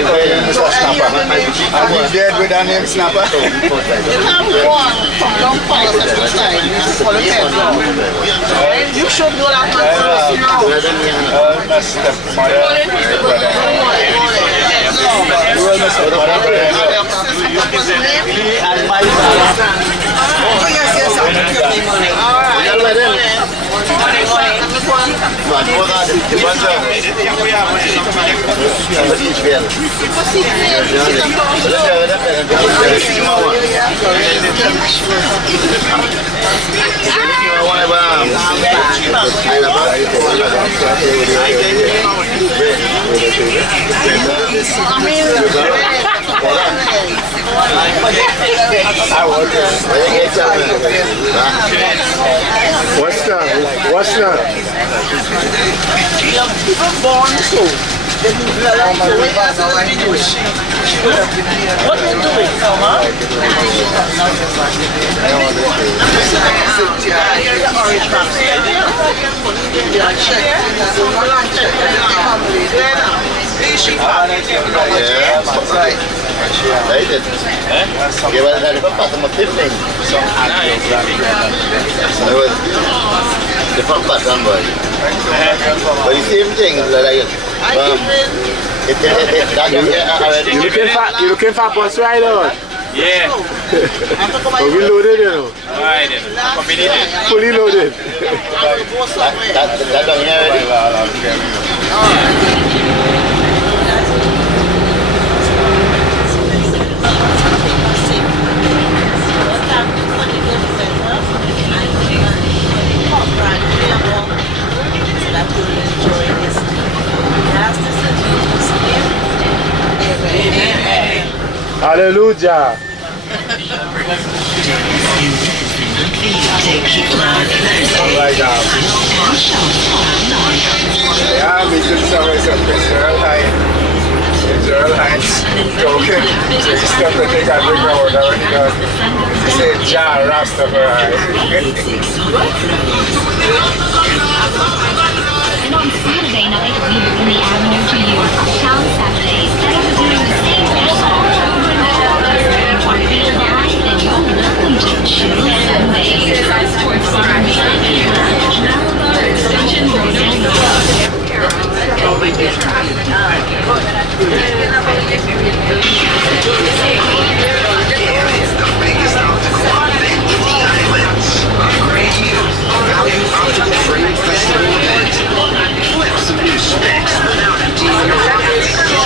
snapper. And he's dead with a name snapper. You have one from long past at the time. You should do that myself. My stepmother, What's that? What's that? People born so. They do like the way as a video. What are you doing now, huh? They did. Yeah, well, they put them on 15. The front button, boy. But the same thing, like, you looking for bus rider? Yeah. We loaded, you know. Right. Fully loaded. That don't hear Hallelujah. Alright, yeah, we did some Israel Heinz joking. So he stepped to take a drink of water when he got he said, Jah Rastafari. And on Saturday night, we will bring the avenue to you. Town Saturday, instead of doing the same then you're welcome to Chill Sunday. Towards Extension Road Festival event. Clips of new specs without a deal.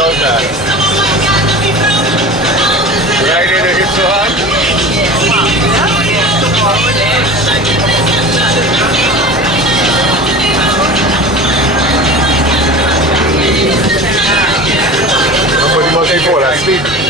out now. Right in the hit so hard. Nobody must be fall asleep.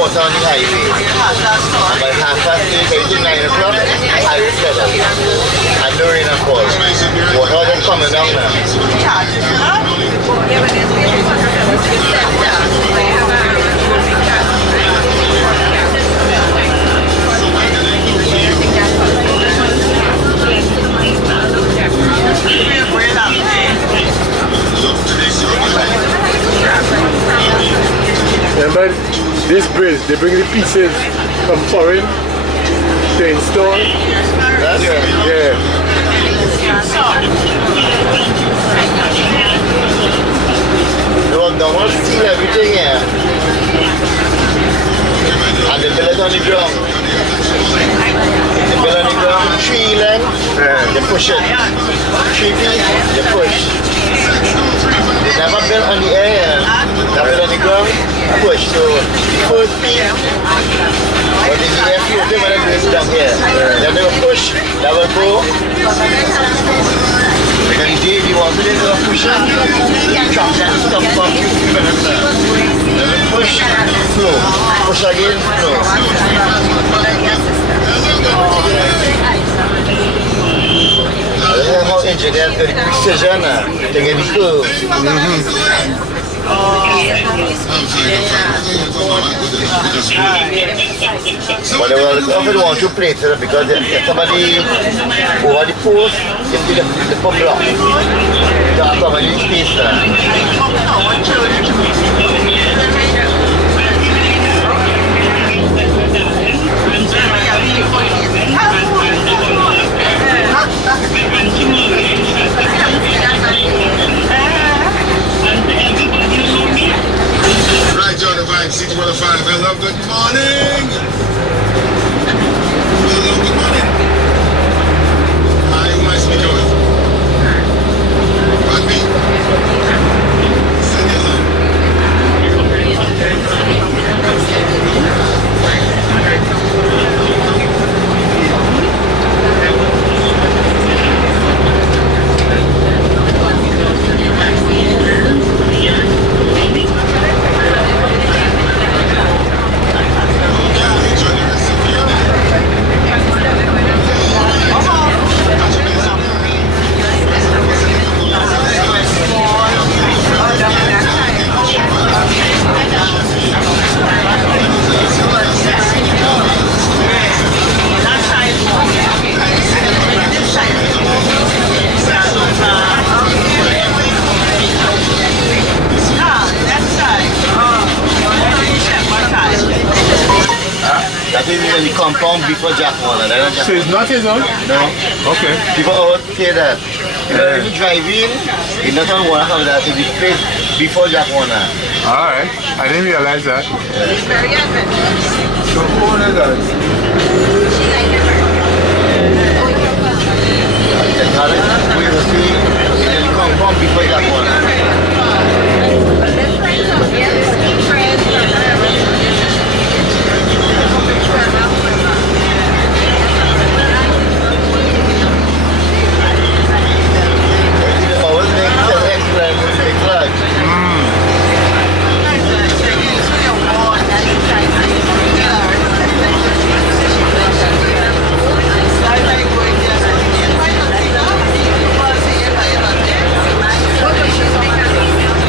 water on the highway. And by half past 8, 9 o'clock, I will set up. And no rain at all. Water then coming down now. they bring the pieces from foreign to install. That's right. Yeah. They want to steal everything here. And they build it on the ground. They build on the ground 3 lengths, they push it. 3 feet, they push. They never build on the air. They build on the ground, push. So the first piece, but the air floating when they do it down here. Then they will push, that will go. And then the one they will push it, trap that stuff for a few minutes. Then they push, flow. Push again, flow. I don't know how engineers get the precision to get the curve. But they will often want to place it because if somebody over the post, you see the pump block. You have somebody space there. Right, John, the vibe 615. Hello, good morning. Hello, good morning. Hi, who am I speaking with? Rugby? Send it along. That is in the compound before Jack Warner. So it's not his own? No. Okay. People always say that. When you drive in, it's not on one of that, it's the place before Jack Warner. Alright. I didn't realize that. It's very adventurous. So who owns that? We will see in the compound before Jack Warner. Always make the excellent with the flag.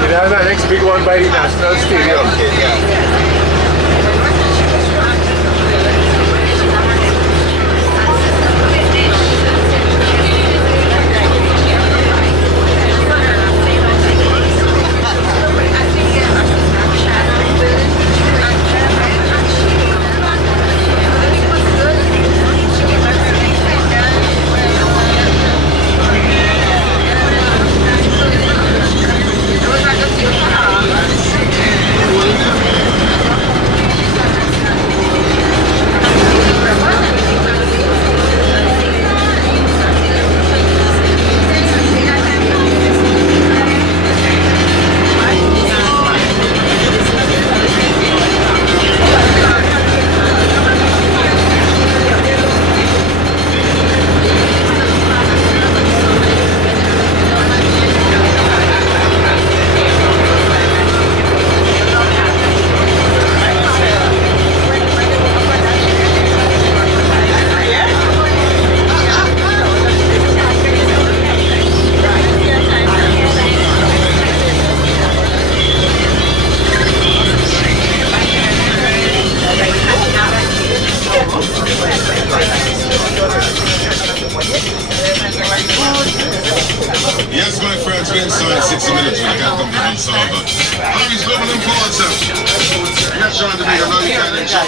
It has the next big one by the National Stadium. Okay, yeah. Yes, my friends, been inside 60 minutes when I got them from Saba. Homies, global imports. Let's try to be a long time.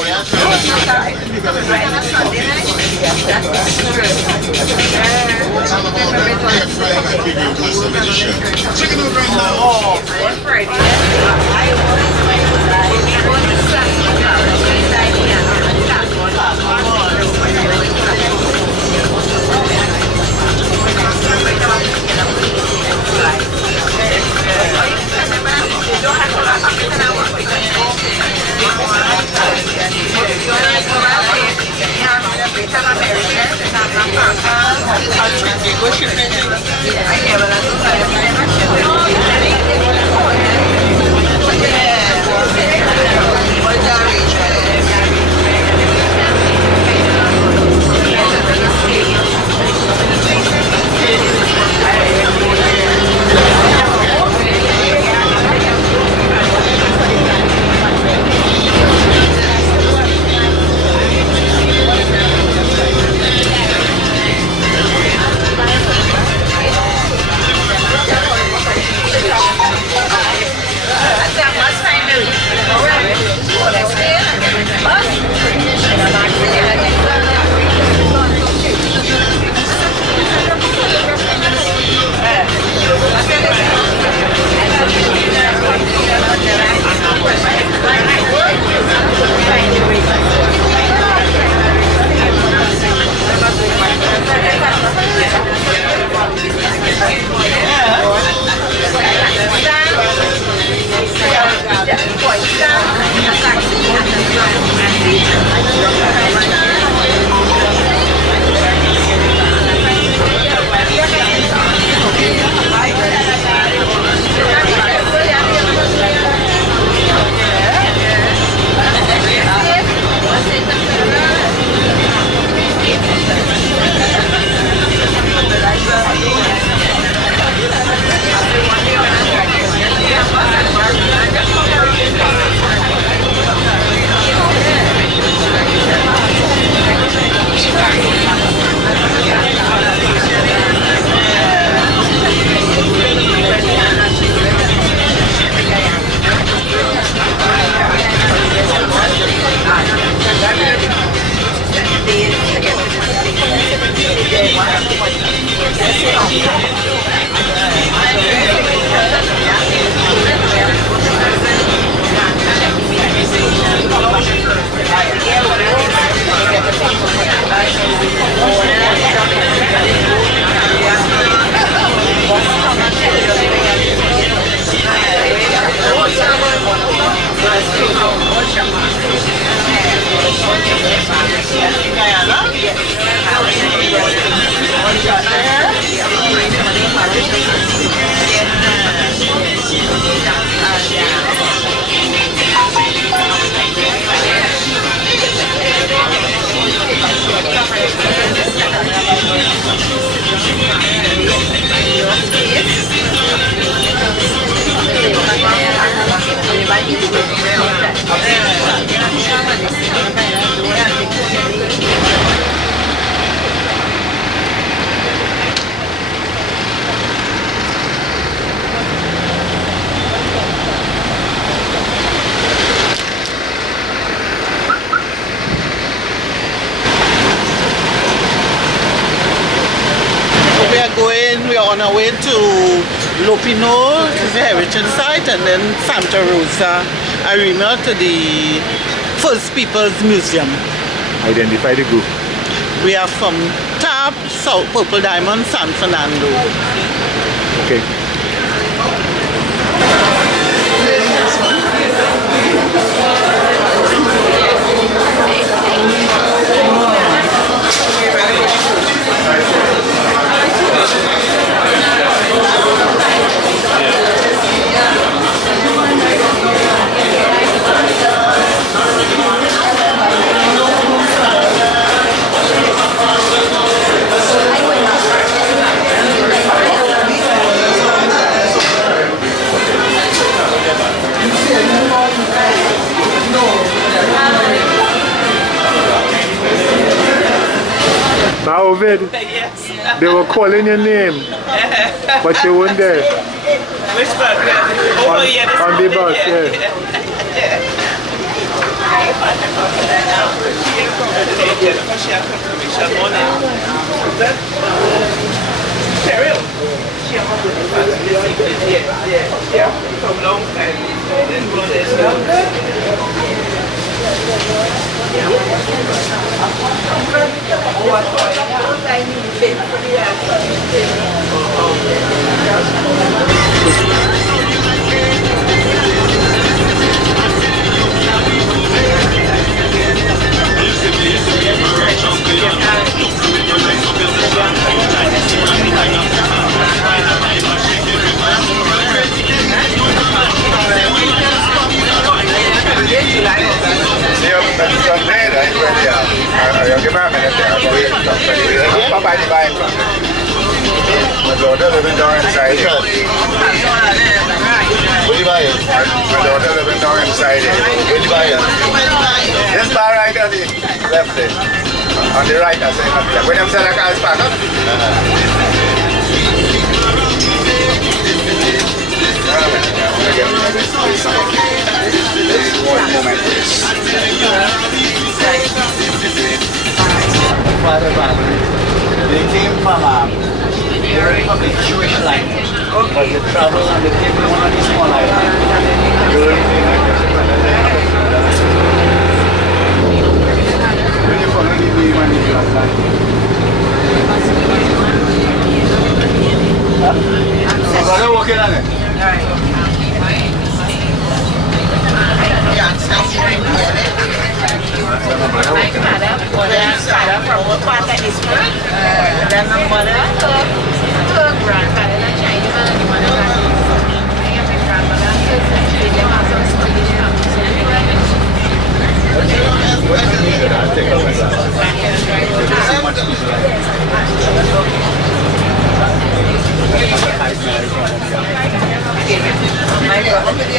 We are on our way to Lopinot, which is the heritage site, and then Santa Rosa Arena to the First People's Museum. Identify the group. We are from TTARP, South Purple Diamond, San Fernando. Okay. Now, Ovid, Yes. they were calling your name, but you weren't there. Which part? Oh, yeah, On the bus, yeah. My daughter living down inside here. What do you buy it? My daughter living down inside here. Where do you buy it? This bar right on the left there. On the right, I say not there. When I'm selling a car's park up. One moment, please. Father family. They came from a Jewish line, but they traveled and they came to one of these small islands. When you follow the name and the land. Huh? Brother walking on it.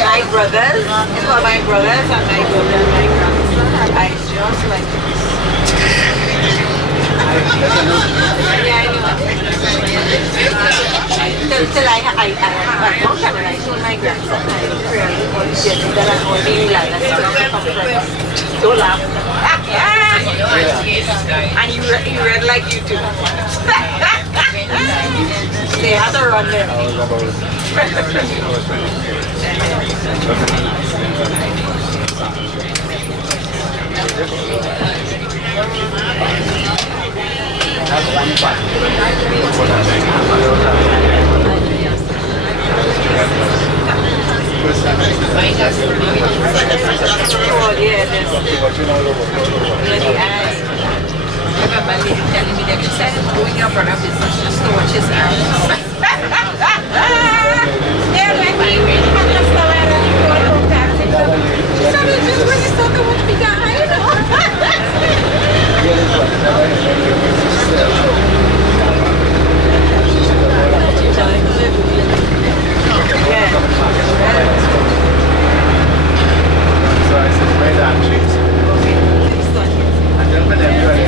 My brothers, it's for my brothers and my brother and my grandson. I just like this. Yeah, I know. Till I don't have it. I told my grandson I really want to get that I want to be like that. So laugh. And he read like you too. They had to run there. Oh yeah, I remember lady telling me that she said, doing your brother business just to watch his eyes. Yeah, like he really had to start out and he got contacted them. She said, it's just when you start to watch me guy, you know. So I said, my dad treats. And then when I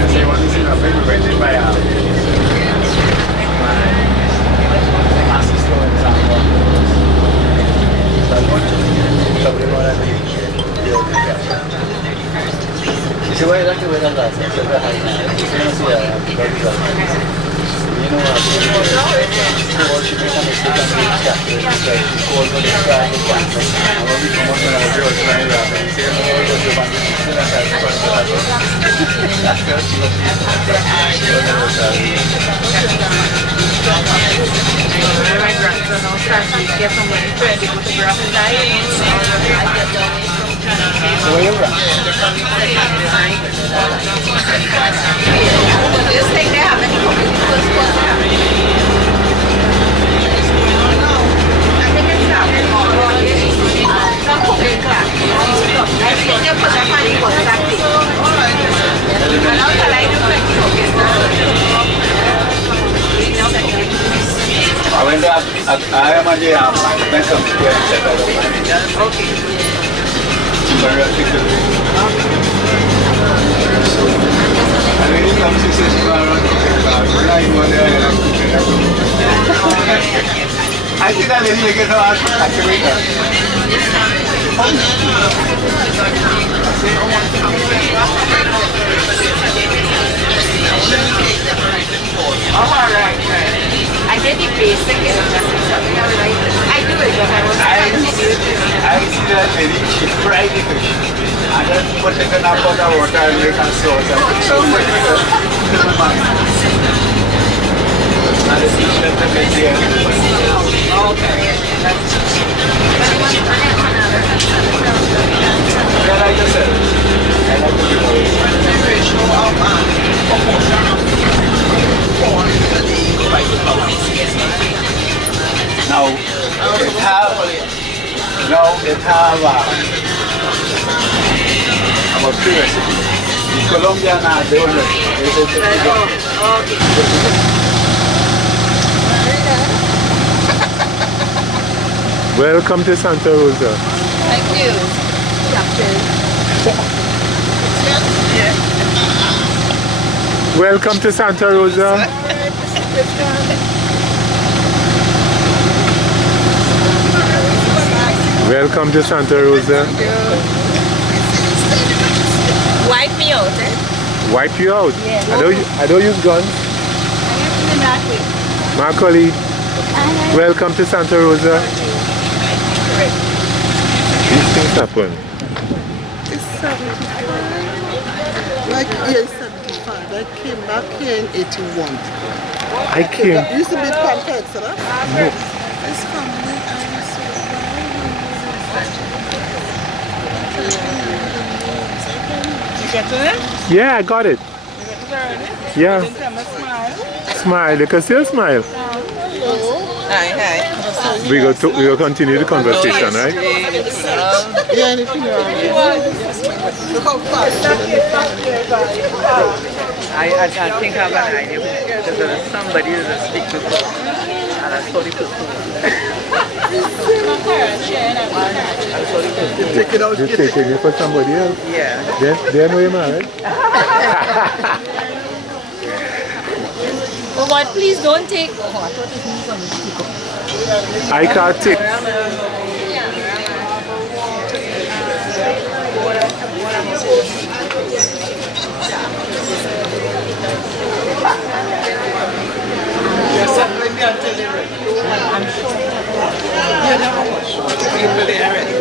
say, what is in a baby, when they buy out. My sister went down. So I want to tell you what I mean. She said, why don't you wear the glasses? I said, I you know what? She made a mistake and made chapter. She called for the crying with cancer. And when we come up when I was here, I was crying laughing. She said, oh, it was the one that I tried to put that's where she was. My grandson now starts to get some money to go to graphic design. So where you from? This thing they have any company first one. I think it's not some cooking class. I think they put that money for exactly. And also like the French cooking I went to I am a jam. Then come here and set that up. Okay. And when it comes to session, I think that lady make it hard. I did the basic something I do it, but I was I see that lady, she fried the fish. And then put it in a pot of water and make a sauce. And put so much and the fish that they make there. Yeah, like I said, I like to do Now it have about 3 recipes. In Colombia now they only Welcome to Santa Rosa. Thank you. Welcome to Santa Rosa. Welcome to Santa Rosa. Wipe me out, eh? Wipe you out. Yeah. I don't use guns. Macaulay, welcome to Santa Rosa. These things happen. It's 75. Like, yeah, 75. I came back here in 81. I came. You used to be Pancakes, huh? No. It's family. You get to it? Yeah, I got it. You get to it? Yeah. Didn't come a smile? Smile. You can still smile. Hi. We will continue the conversation, right? Yeah, anything wrong. Look how fast. I think I have an idea because there is somebody who doesn't speak to me and I saw the person. You're taking it for somebody else. Yeah. They know you're married. Oh God, please don't take. I can't take.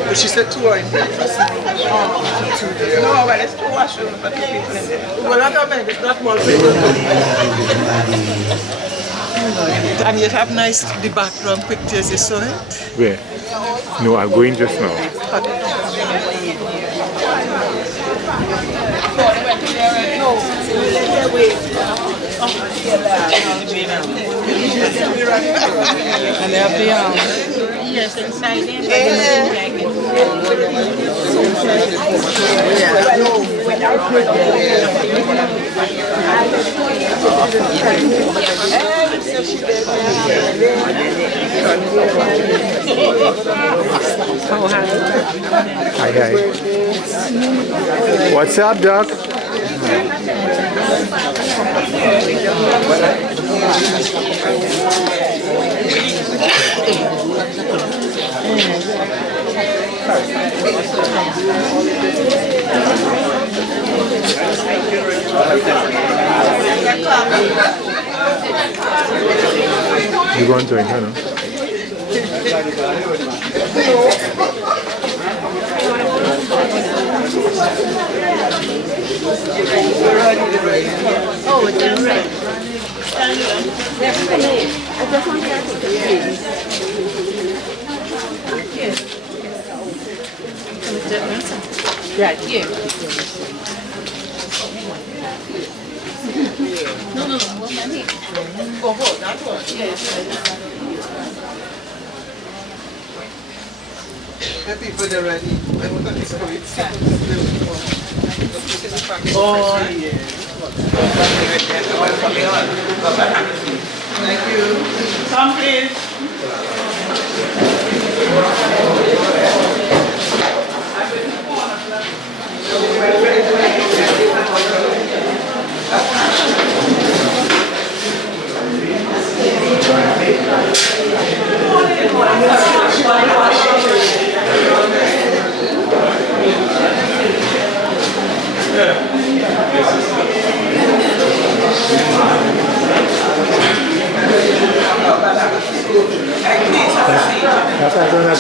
But she said 2 are in breakfast. No, well, it's 2 washrooms for 2 people in there. Well, that's what I meant. It's not more people. And you have nice the background pictures, you saw it? Where? No, I'm going just now. And they have the Yes, inside it. Hi, hi. What's up, Doc? You going to join her, no? Oh, it's all right. I just want to ask you. Yeah, here. No, what money? Oh, that one. Yes. happy for the ready. I want to discover it. Oh, yeah. Thank you. Come, please.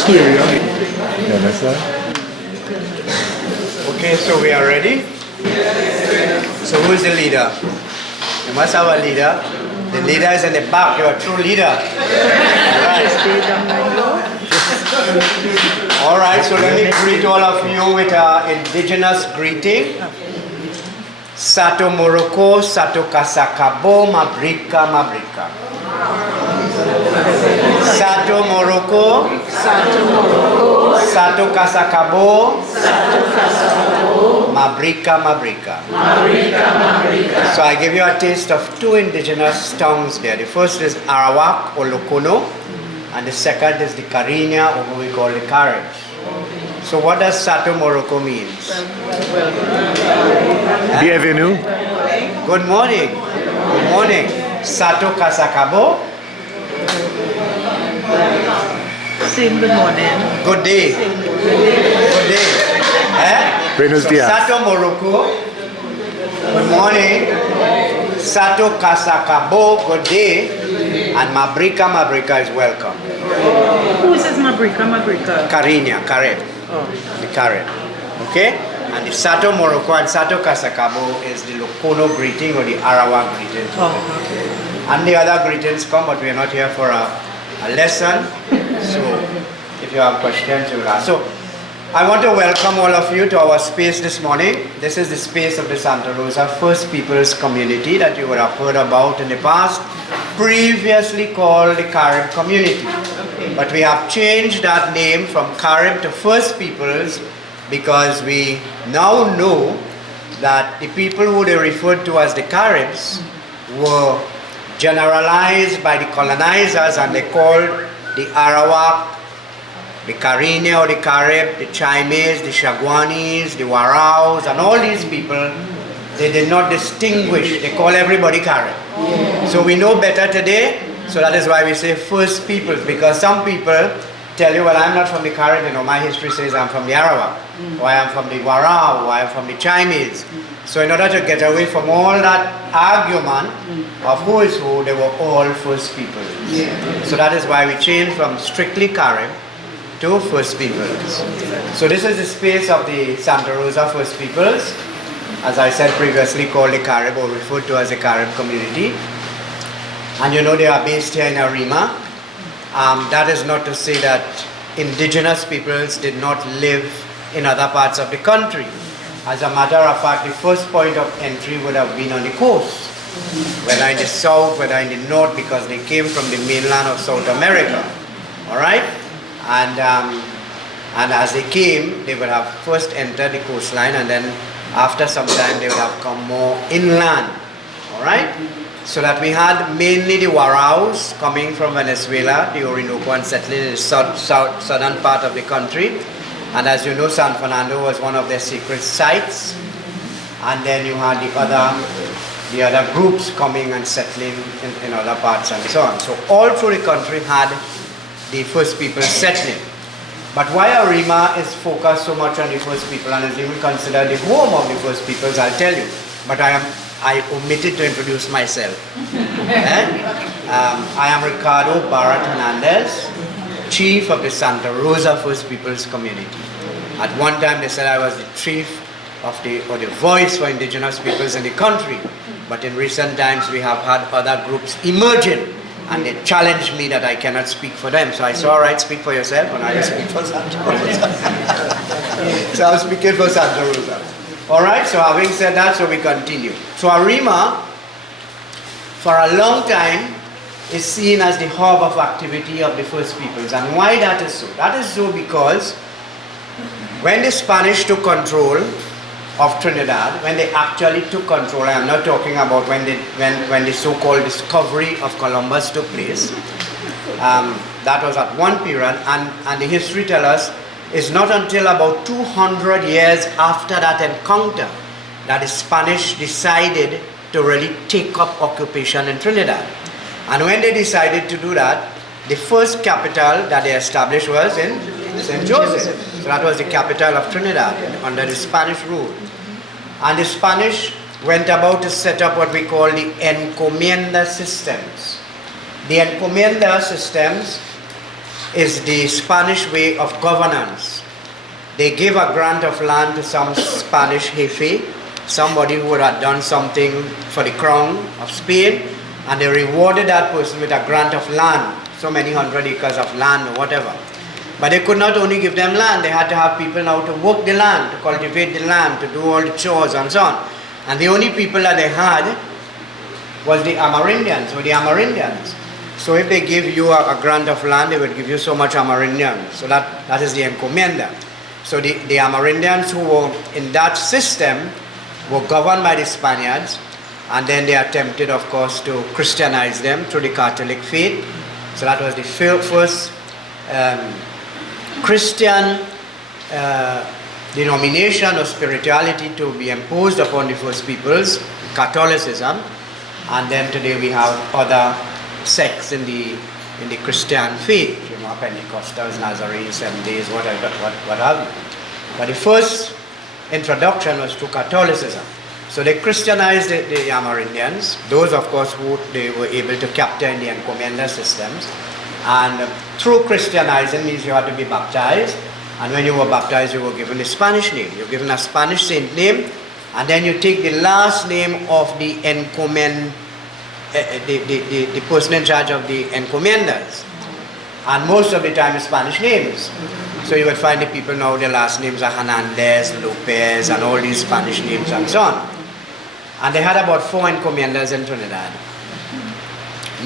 stereo. You understand? Okay, so we are ready. So who is the leader? You must have a leader. The leader is in the back. You're a true leader. All right, so let me greet all of you with our indigenous greeting. Sato Morocco, Sato Kasakabo, Mabrika, Mabrika. Sato Morocco, Sato Kasakabo, Mabrika, Mabrika. So I give you a taste of two indigenous tongues there. The first is Arawak or Lokono, and the second is the Cariña, or what we call the Carib. So what does Sato Morocco means? Bienvenue. Good morning. Good morning. Sato Kasakabo. Same good morning. Good day. Good day. Buenos So dias. Sato Morocco. Good morning. Sato Kasakabo. Good day. And Mabrika, Mabrika is welcome. Who says Mabrika, Mabrika? Cariña, Carib. Oh. The Carib. Okay? And the Sato Morocco and Sato Kasakabo is the Lokono greeting or the Arawak greeting. Oh, okay. And the other greetings come, but we are not here for a lesson. So if you have questions, you will ask. So I want to welcome all of you to our space this morning. This is the space of the Santa Rosa First Peoples community that you would have heard about in the past, previously called the Carib community. But we have changed that name from Carib to First Peoples because we now know that the people who they referred to as the Caribs were generalized by the colonizers, and they called the Arawak, the Cariña or the Carib, the Chimes, the Shaguanis, the Waraos, and all these people, they did not distinguish. They call everybody Carib. So we know better today, so that is why we say First Peoples, because some people tell you, well, I'm not from the Carib, you know, my history says I'm from the Arawak, or I am from the Warao, or I am from the Chimes. So in order to get away from all that argument of who is who, they were all First Peoples. So that is why we changed from strictly Carib to First Peoples. So this is the space of the Santa Rosa First Peoples, as I said previously, called the Carib or referred to as the Carib community. And you know they are based here in Arima. That is not to say that indigenous peoples did not live in other parts of the country. As a matter of fact, the first point of entry would have been on the coast, whether in the south, whether in the north, because they came from the mainland of South America. All right? And as they came, they would have first entered the coastline, and then after some time, they would have come more inland. All right? So that we had mainly the Waraos coming from Venezuela, the Orinoco, and settling in the southern part of the country. And as you know, San Fernando was one of their secret sites. And then you had the other groups coming and settling in other parts and so on. So all through the country had the First People settling. But why Arima is focused so much on the First People and is even considered the home of the First Peoples, I'll tell you. But I omitted to introduce myself. I am Ricardo Barrett Hernandez, Chief of the Santa Rosa First Peoples community. At one time they said I was the chief of the voice for indigenous peoples in the country. But in recent times we have had other groups emerging, and they challenged me that I cannot speak for them. So I said, all right, speak for yourself, and I will speak for Santa Rosa. So I'm speaking for Santa Rosa. All right, so having said that, so we continue. So Arima, for a long time, is seen as the hub of activity of the First Peoples. And why that is so? That is so because when the Spanish took control of Trinidad, when they actually took control, I am not talking about when the so-called discovery of Columbus took place. That was at one period, and the history tells us it's not until about 200 years after that encounter that the Spanish decided to really take up occupation in Trinidad. And when they decided to do that, the first capital that they established was in St. Joseph. So that was the capital of Trinidad under the Spanish rule. And the Spanish went about to set up what we call the encomienda systems. The encomienda systems is the Spanish way of governance. They gave a grant of land to some Spanish jefe, somebody who had done something for the crown of Spain, and they rewarded that person with a grant of land, so many 100 acres of land or whatever. But they could not only give them land, they had to have people now to work the land, to cultivate the land, to do all the chores and so on. And the only people that they had was the Amerindians, or the Amerindians. So if they give you a grant of land, they would give you so much Amerindians. So that is the encomienda. So the Amerindians who were in that system were governed by the Spaniards, and then they attempted, of course, to Christianize them through the Catholic faith. So that was the first Christian denomination or spirituality to be imposed upon the first peoples, Catholicism. And then today we have other sects in the Christian faith, you know, Pentecostals, Nazarenes, Seventh-days, what have you. But the first introduction was to Catholicism. So they Christianized the Amerindians, those of course who they were able to capture in the encomienda systems. And through Christianizing means you had to be baptized, and when you were baptized you were given a Spanish name. You're given a Spanish saint name, and then you take the last name of the the person in charge of the encomiendas. And most of the time it's Spanish names. So you would find the people now, their last names are Hernandez, Lopez, and all these Spanish names and so on. And they had about 4 encomiendas in Trinidad,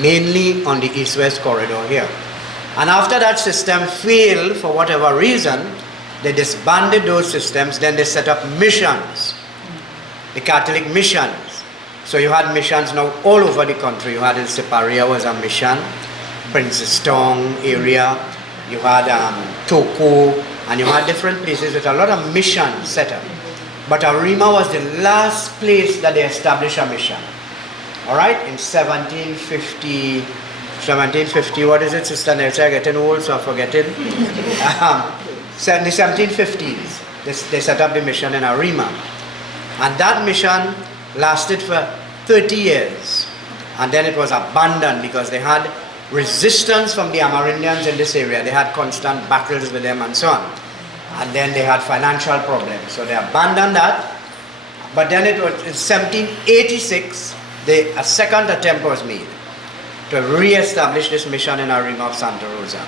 mainly on the east-west corridor here. And after that system failed for whatever reason, they disbanded those systems, then they set up missions, the Catholic missions. So you had missions now all over the country. You had in Siparia was a mission, Princestown area, you had Toko, and you had different places with a lot of missions set up. But Arima was the last place that they established a mission. Alright, in 1750, what is it, Sister Nelson? I'm getting old, so I'm forgetting. In the 1750s, they set up the mission in Arima. And that mission lasted for 30 years. And then it was abandoned because they had resistance from the Amerindians in this area. They had constant battles with them and so on. And then they had financial problems. So they abandoned that. But then it was in 1786, a second attempt was made to re-establish this mission in Arima of Santa Rosa.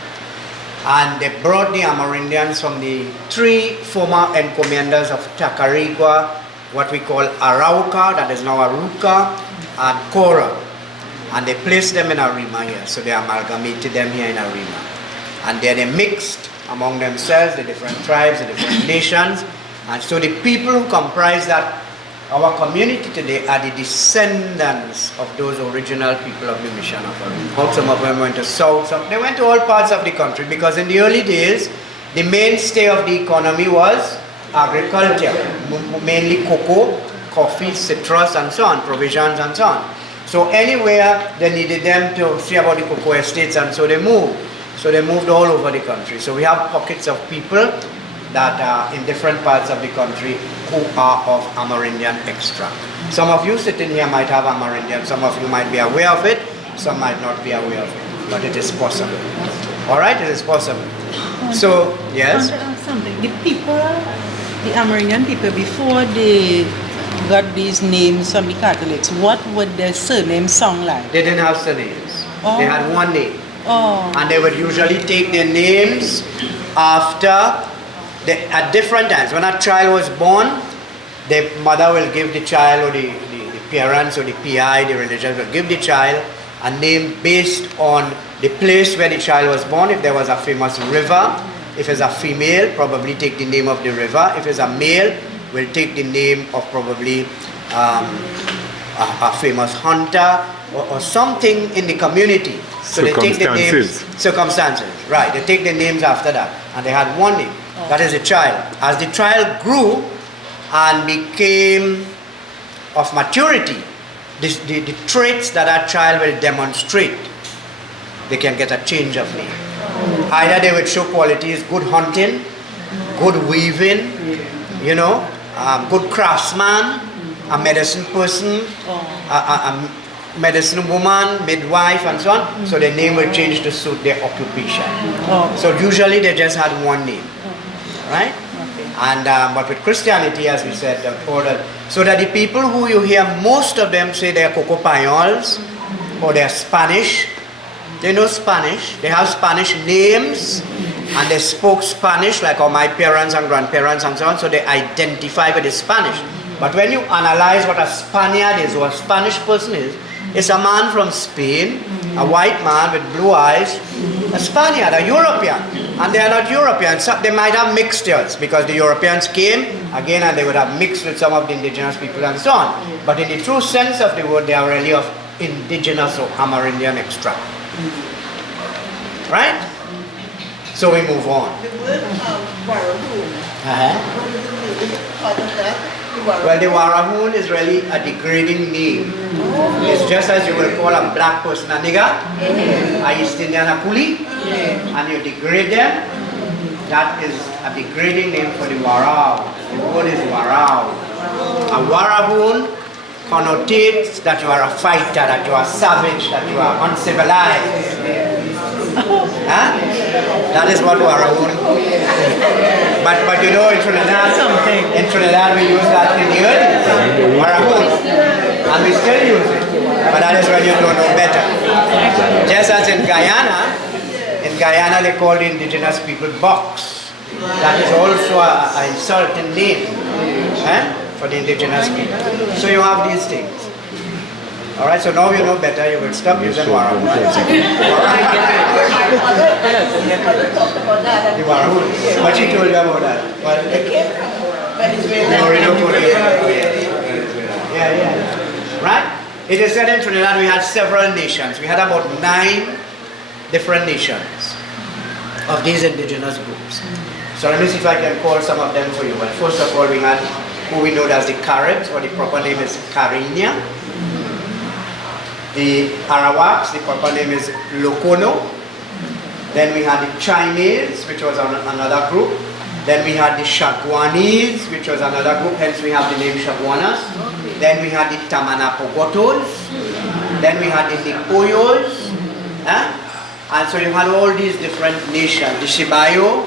And they brought the Amerindians from the 3 former encomiendas of Tacarigua, what we call Arauca, that is now Aruca, and Cora. And they placed them in Arima here, so they amalgamated them here in Arima. And then they mixed among themselves, the different tribes, the different nations. And so the people who comprise that, our community today, are the descendants of those original people of the mission of Arima. Some of them went to South, they went to all parts of the country, because in the early days, the mainstay of the economy was agriculture, mainly cocoa, coffee, citrus, and so on, provisions and so on. So anywhere they needed them to see about the cocoa estates, and so they moved. So they moved all over the country. So we have pockets of people that are in different parts of the country who are of Amerindian extract. Some of you sitting here might have Amerindian, some of you might be aware of it, some might not be aware of it, but it is possible. Alright, it is possible. So, yes? I want to ask something. The people, the Amerindian people, before they got these names from the Catholics, what would their surname sound like? They didn't have surnames. Oh. They had one name. Oh. And they would usually take their names after, at different times. When a child was born, the mother will give the child, or the parents or the PI, the religious, will give the child a name based on the place where the child was born. If there was a famous river, if it's a female, probably take the name of the river. If it's a male, will take the name of probably a famous hunter or something in the community. So they take the names, circumstances, right. They take the names after that. And they had one name, that is the child. As the child grew and became of maturity, the traits that child will demonstrate, they can get a change of name. Either they would show qualities, good hunting, good weaving, you know, good craftsman, a medicine person, medicine woman, midwife, and so on. So their name will change to suit their occupation. Oh. So usually they just had one name, right? And but with Christianity, as we said, so that the people who you hear, most of them say they're Coco Payols or they're Spanish. They know Spanish. They have Spanish names, and they spoke Spanish like all my parents and grandparents and so on. So they identify with the Spanish. But when you analyze what a Spaniard is or a Spanish person is, it's a man from Spain, a white man with blue eyes, a Spaniard, a European. And they are not Europeans. So they might have mixtures because the Europeans came again and they would have mixed with some of the indigenous people and so on. But in the true sense of the word, they are really of indigenous or Amerindian extract. Right? So we move on. Well, the Warahun is really a degrading name. It's just as you will call a black person a nigger, a East Indian a coolie, and you degrade them. That is a degrading name for the Warao. The word is Warao. A Warahun connotates that you are a fighter, that you are savage, that you are uncivilized. Huh? That is what Warahun. But you know, in Trinidad we use that in the early Warahun, and we still use it. But that is when you don't know better. Just as in Guyana they call the indigenous people Box. That is also an insulting name for the indigenous people. So you have these things. Alright, so now you know better, you will stop using Warahun. The Warahun. What she told you about that? Well, yeah. Right? It is said in Trinidad we had several nations. We had about 9 different nations of these indigenous groups. So let me see if I can call some of them for you. Well, first of all, we had who we know as the Caribs, or the proper name is Cariña. The Arawaks, the proper name is Locono. Then we had the Chinese, which was another group. Then we had the Shaguanese, which was another group, hence we have the name Shaguanas. Then we had the Tamanapogotos. Then we had the Nipoyos. And so you had all these different nations, the Shibayo,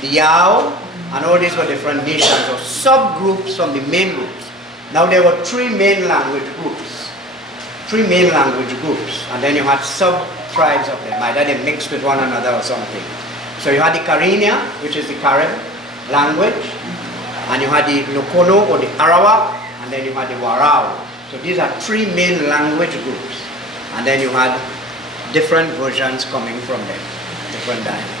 the Yao, and all these were different nations or subgroups from the main groups. Now there were 3 main language groups. 3 main language groups, and then you had sub-tribes of them, either they mixed with one another or something. So you had the Cariña, which is the Carib language, and you had the Locono or the Arawak, and then you had the Warao. So these are 3 main language groups, and then you had different versions coming from them, different dialects.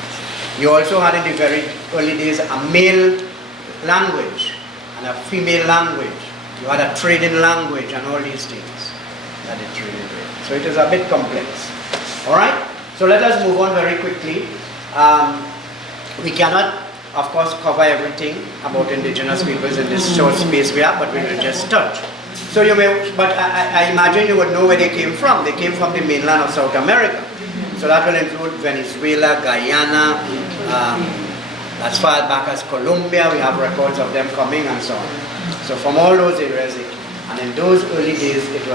You also had in the very early days a male language and a female language. You had a trading language and all these things. So it is a bit complex. Alright? So let us move on very quickly. We cannot, of course, cover everything about indigenous peoples in this short space we have, but we will just touch. So you may, but I imagine you would know where they came from. They came from the mainland of South America. So that will include Venezuela, Guyana, as far back as Colombia, we have records of them coming and so on. So from all those areas, and in those early days, it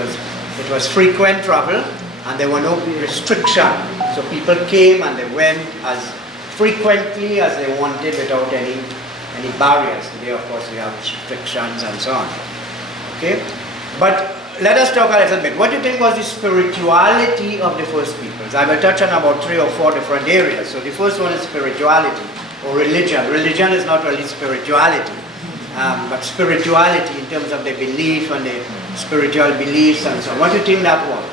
was frequent travel, and there were no restrictions. So people came and they went as frequently as they wanted without any barriers. Today, of course, we have restrictions and so on. Okay? But let us talk a little bit. What do you think was the spirituality of the first peoples? I will touch on about 3 or 4 different areas. So the first one is spirituality or religion. Religion is not really spirituality, but spirituality in terms of the belief and the spiritual beliefs and so on. What do you think that was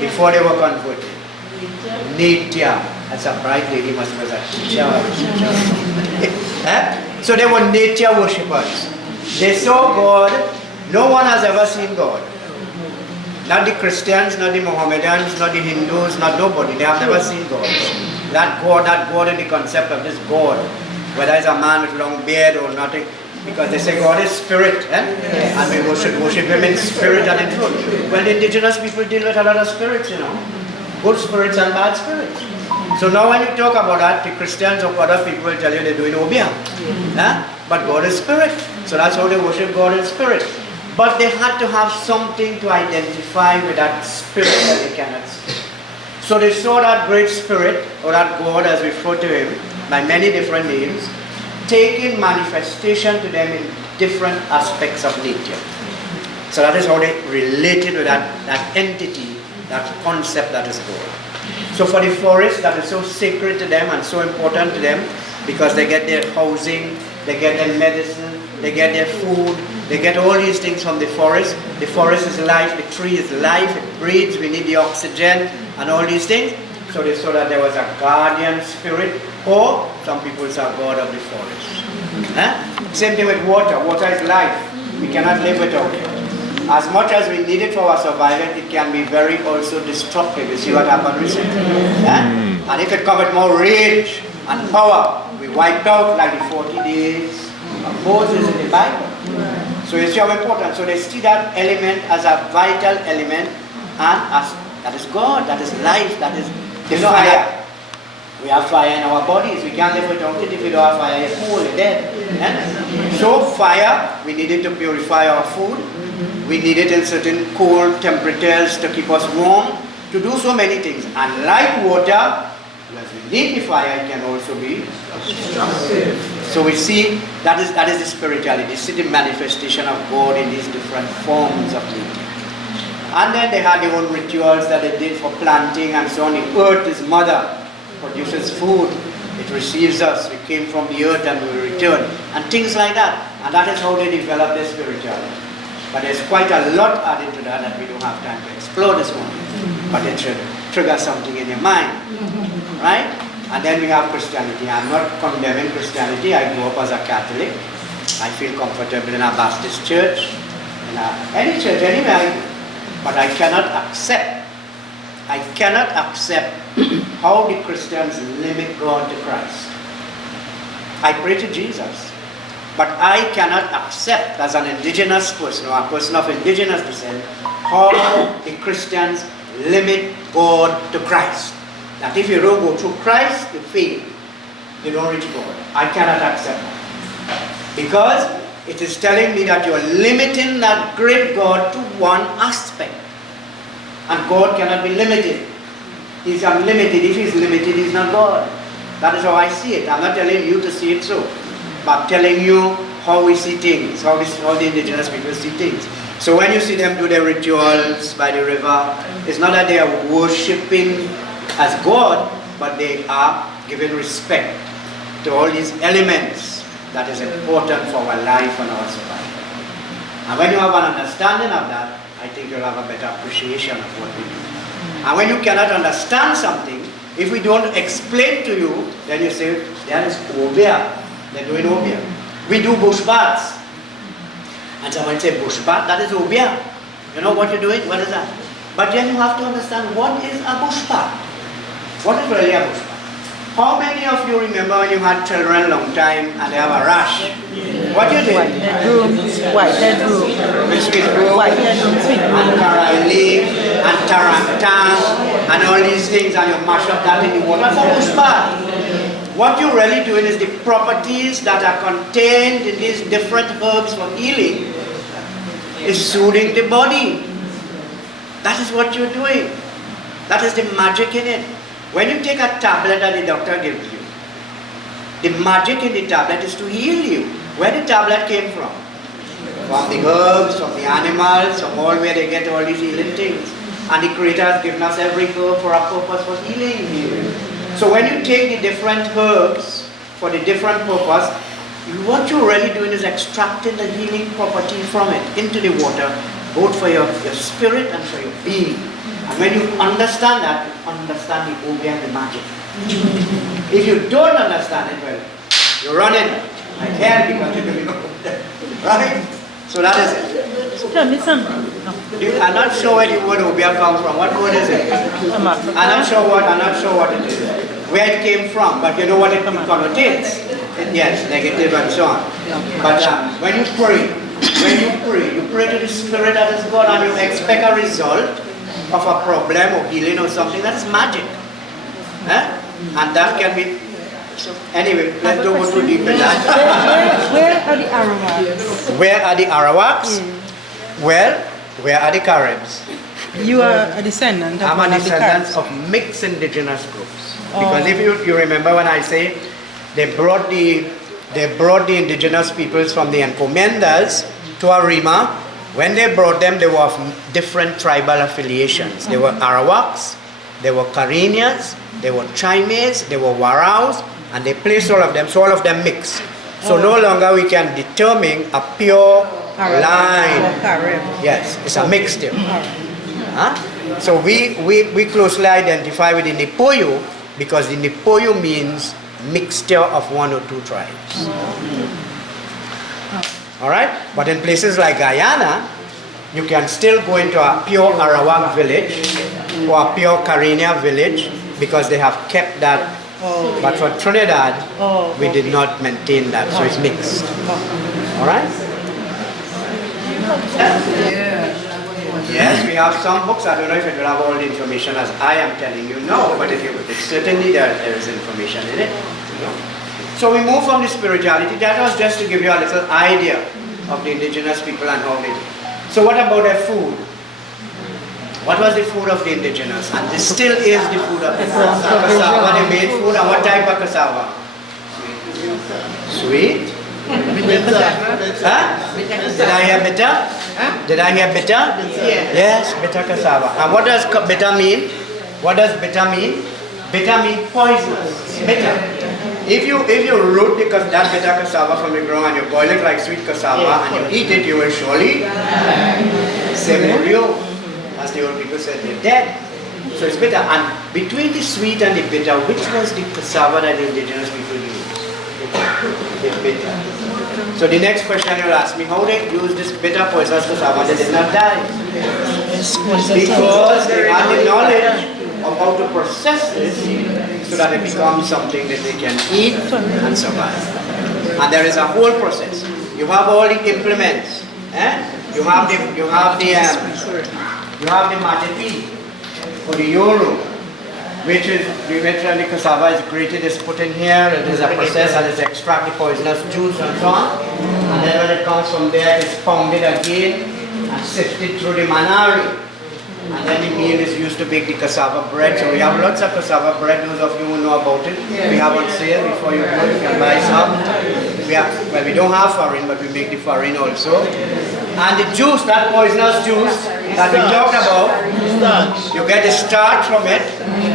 before they were converted? Nature. That's a bright lady, must be a teacher. So they were nature worshippers. They saw God. No one has ever seen God. Not the Christians, not the Mohammedans, not the Hindus, not nobody. They have never seen God. That God in the concept of this God, whether it's a man with long beard or nothing, because they say God is spirit, and we should worship him in spirit and in truth. Well, the indigenous people deal with a lot of spirits, you know. Good spirits and bad spirits. So now when you talk about that, the Christians or other people will tell you they're doing obiang. But God is spirit. So that's how they worship God in spirit. But they had to have something to identify with that spirit that they cannot see. So they saw that great spirit, or that God as referred to him, by many different names, taking manifestation to them in different aspects of nature. So that is how they related to that entity, that concept that is God. So for the forest, that is so sacred to them and so important to them, because they get their housing, they get their medicine, they get their food, they get all these things from the forest. The forest is life, the tree is life, it breathes, we need the oxygen and all these things. So they saw that there was a guardian spirit, or some people say God of the forest. Same thing with water. Water is life. We cannot live without it. As much as we need it for our survival, it can be very also destructive. You see what happened recently? And if it come with more rage and power, we wiped out like the 40 days of Moses in the Bible. So you see how important. So they see that element as a vital element, and as that is God, that is life, that is the fire. We have fire in our bodies. We can't live without it. If you don't have fire, you're cool, you're dead. So fire, we need it to purify our food. We need it in certain cold temperatures to keep us warm, to do so many things. And like water, as we need the fire, it can also be destructive. So we see that is the spirituality. You see the manifestation of God in these different forms of nature. And then they had their own rituals that they did for planting and so on. The earth is mother, produces food, it receives us, we came from the earth and we return, and things like that. And that is how they develop their spirituality. But there's quite a lot added to that we don't have time to explore this morning. But it should trigger something in your mind, right? And then we have Christianity. I'm not condemning Christianity. I grew up as a Catholic. I feel comfortable in a Baptist church, in any church, anywhere. But I cannot accept how the Christians limit God to Christ. I pray to Jesus, but I cannot accept as an indigenous person, or a person of indigenous descent, how the Christians limit God to Christ. That if you don't go through Christ, you fail. You don't reach God. I cannot accept that. Because it is telling me that you are limiting that great God to one aspect. And God cannot be limited. He's unlimited. If he's limited, he's not God. That is how I see it. I'm not telling you to see it so. But I'm telling you how we see things, how the indigenous people see things. So when you see them do their rituals by the river, it's not that they are worshipping as God, but they are giving respect to all these elements that is important for our life and our survival. And when you have an understanding of that, I think you'll have a better appreciation of what we do. And when you cannot understand something, if we don't explain to you, then you say, there is obia. They're doing obia. We do bush baths. And someone say, bush bath, that is obia. You know what you're doing? What is that? But then you have to understand, what is a bush bath? What is really a bush bath? How many of you remember when you had children a long time and they have a rash? What you did? Whitehead broom, whitehead broom, Sweet broom, whitehead broom, sweet broom. and coral leaf, and tarantang, and all these things, and you mash up that in the water. That's a bush bath. What you're really doing is the properties that are contained in these different herbs for healing is soothing the body. That is what you're doing. That is the magic in it. When you take a tablet that the doctor gives you, the magic in the tablet is to heal you. Where the tablet came from? From the herbs, from the animals, from all where they get all these healing things. And the Creator has given us every herb for a purpose for healing. So when you take the different herbs for the different purpose, what you're really doing is extracting the healing property from it into the water, both for your spirit and for your being. And when you understand that, you understand the obia and the magic. If you don't understand it, well, you're running like hell because you're doing it. Right? So that is it. Tell me something. I'm not sure where the word obia comes from. What word is it? I'm not sure what it is. Where it came from, but you know what it connotates. Yes, negative and so on. But when you pray, you pray to the Spirit that is God, and you expect a result of a problem or healing or something. That's magic. And that can be. So anyway, let's don't go too deep in that. Where are the Arawaks? Where are the Arawaks? Well, where are the Caribs? You are a descendant of I'm one a of the descendant Caribs. of mixed indigenous groups. Because if you remember when I say they brought the indigenous peoples from the encomiendas to Arima, when they brought them, they were of different tribal affiliations. They were Arawaks, they were Carinias, they were Chimes, they were Waraus, and they placed all of them, so all of them mixed. So no longer we can determine a pure line. Yes, it's a mixture. Huh? So we closely identify with the Nipoyo because the Nipoyo means mixture of one or two tribes. Alright? But in places like Guyana, you can still go into a pure Arawak village or a pure Carinia village because they have kept that. But for Trinidad, we did not maintain that, so it's mixed. Alright? Yes, we have some books. I don't know if it will have all the information as I am telling you now, but certainly there is information in it. You know? So we move from the spirituality. That was just to give you a little idea of the indigenous people and how they do. So what about their food? What was the food of the indigenous? And this still is the food of the cassava. They made food. And what type of cassava? Sweet? Huh? Did I hear bitter? Did I hear bitter? Yes, bitter cassava. And what does bitter mean? What does bitter mean? Bitter means poisonous. Bitter. If you root that bitter cassava from the ground and you boil it like sweet cassava and you eat it, you will surely say morio. As the old people said, they're dead. So it's bitter. And between the sweet and the bitter, which was the cassava that the indigenous people used? The bitter. So the next question you'll ask me, how they use this bitter poisonous cassava, they did not die. Because they had the knowledge of how to process this so that it becomes something that they can eat and survive. And there is a whole process. You have all the implements. You have the matepi or the yoro, which is the cassava is grated, is put in here, it is a process and it's extract the poisonous juice and so on. And then when it comes from there, it's pounded again and sifted through the manari. And then the meal is used to bake the cassava bread. So we have lots of cassava bread, those of you who know about it. We have on sale before you go, you can buy some. We don't have farine, but we make the farine also. And the juice, that poisonous juice that we talked about, you get the starch from it.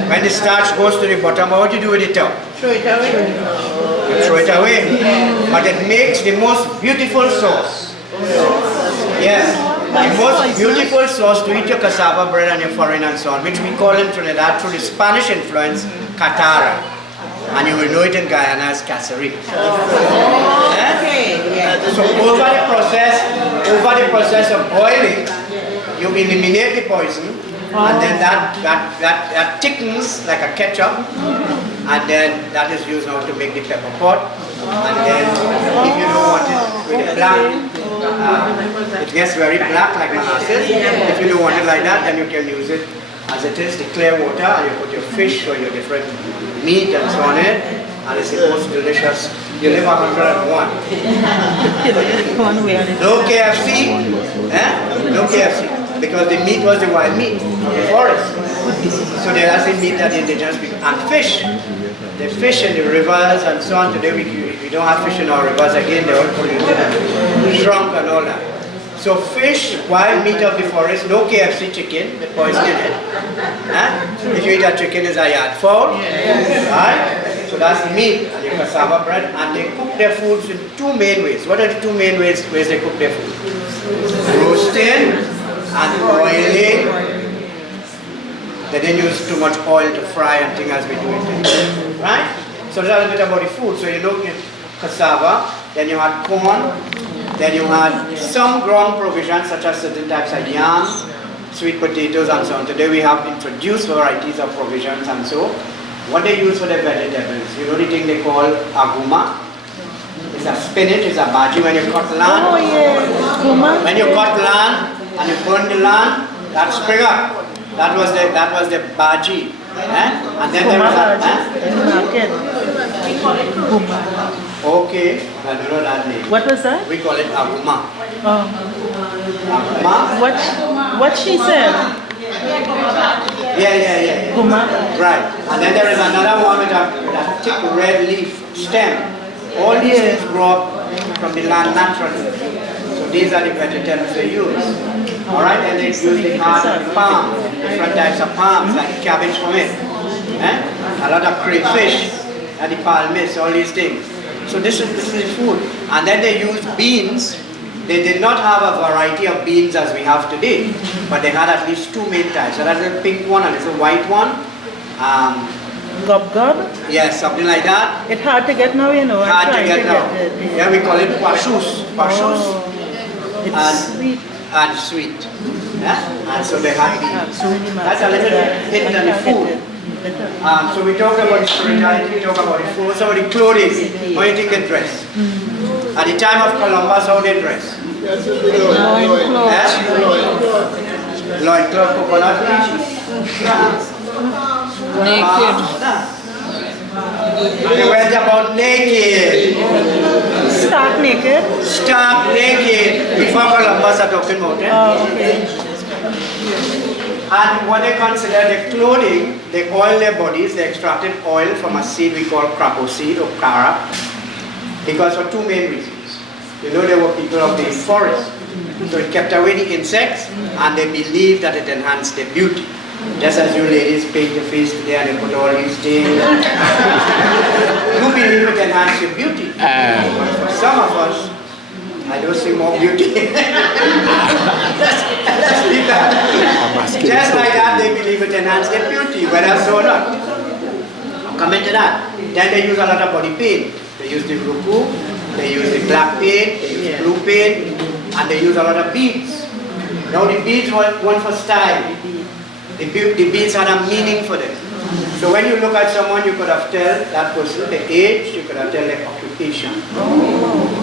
When the starch goes to the bottom, what do you do with the top? Throw it away. You throw it away. But it makes the most beautiful sauce. Yes. The most beautiful sauce to eat your cassava bread and your farine and so on, which we call in Trinidad through the Spanish influence, catara. And you will know it in Guyana as casserie. So over the process of boiling, you eliminate the poison, and then that thickens like a ketchup, and then that is used now to make the pepper pot. And then if you don't want it with black, it gets very black like molasses. If you don't want it like that, then you can use it as it is, the clear water, and you put your fish or your different meat and so on in it, and it's the most delicious. You live 101. No KFC, no KFC, because the meat was the wild meat of the forest. So that's the meat that the indigenous people, and fish. They fish in the rivers and so on. Today we don't have fish in our rivers again, they're all polluted and shrunk and all that. So fish, wild meat of the forest, no KFC chicken with poison in it. If you eat a chicken, it's a yard fowl. Right? So that's the meat and your cassava bread. And they cook their foods in two main ways. What are the two main ways they cook their food? Roasting and boiling. They didn't use too much oil to fry and things as we do it today. Right? So that's a little bit about the food. So you know cassava, then you had corn, then you had some ground provisions such as certain types of yams, sweet potatoes and so on. Today we have introduced varieties of provisions and so. What they use for their vegetables, you know the thing they call aguma? It's a spinach, it's a bhaji when you cut land. Oh yes, when you cut land and you burn the land, that spring up. That was the bhaji. And then there was Oh. Okay, I don't know that name. What was that? We call it aguma. What she said? Yeah. Guma. Right. And then there is another one with a thick red leaf stem. All these things grow up from the land naturally. So these are the vegetables they use. Alright, and they use the heart of the palm, different types of palms, like cabbage from it. A lot of crayfish, and the palmis, all these things. So this is the food. And then they use beans. They did not have a variety of beans as we have today, but they had at least two main types. So that's a pink one and it's a white one. Gob gob? Yes, something like that. It's hard to get now, you know. Hard to get now. it. Yeah, we call it pashus. It's sweet. And sweet. Yeah? And so they had beans. That's a little hint on the food. So we talk about the spirituality, we talk about the food, so the clothing, how you think they dress? At the time of Columbus, how they dress? Loincloth, coconut Naked. They went about naked. Stark naked? Stark naked. Before Columbus are talking about it. Oh, okay. And what they consider their clothing, they oil their bodies, they extracted oil from a seed we call crapo seed or cara, because for two main reasons. You know, they were people of the forest, so it kept away the insects, and they believed that it enhanced their beauty. Just as you ladies paint your face today and you put all these things. You believe it enhances your beauty. But for some of us, I don't see more beauty. Let's leave that. Just like that, they believe it enhances their beauty, whether so or not. I'll come into that. Then they use a lot of body paint. They use the ruku, they use the black paint, they use blue paint, and they use a lot of beads. Now the beads were one for style. The beads had a meaning for them. So when you look at someone, you could have tell that person the age, you could have tell their occupation.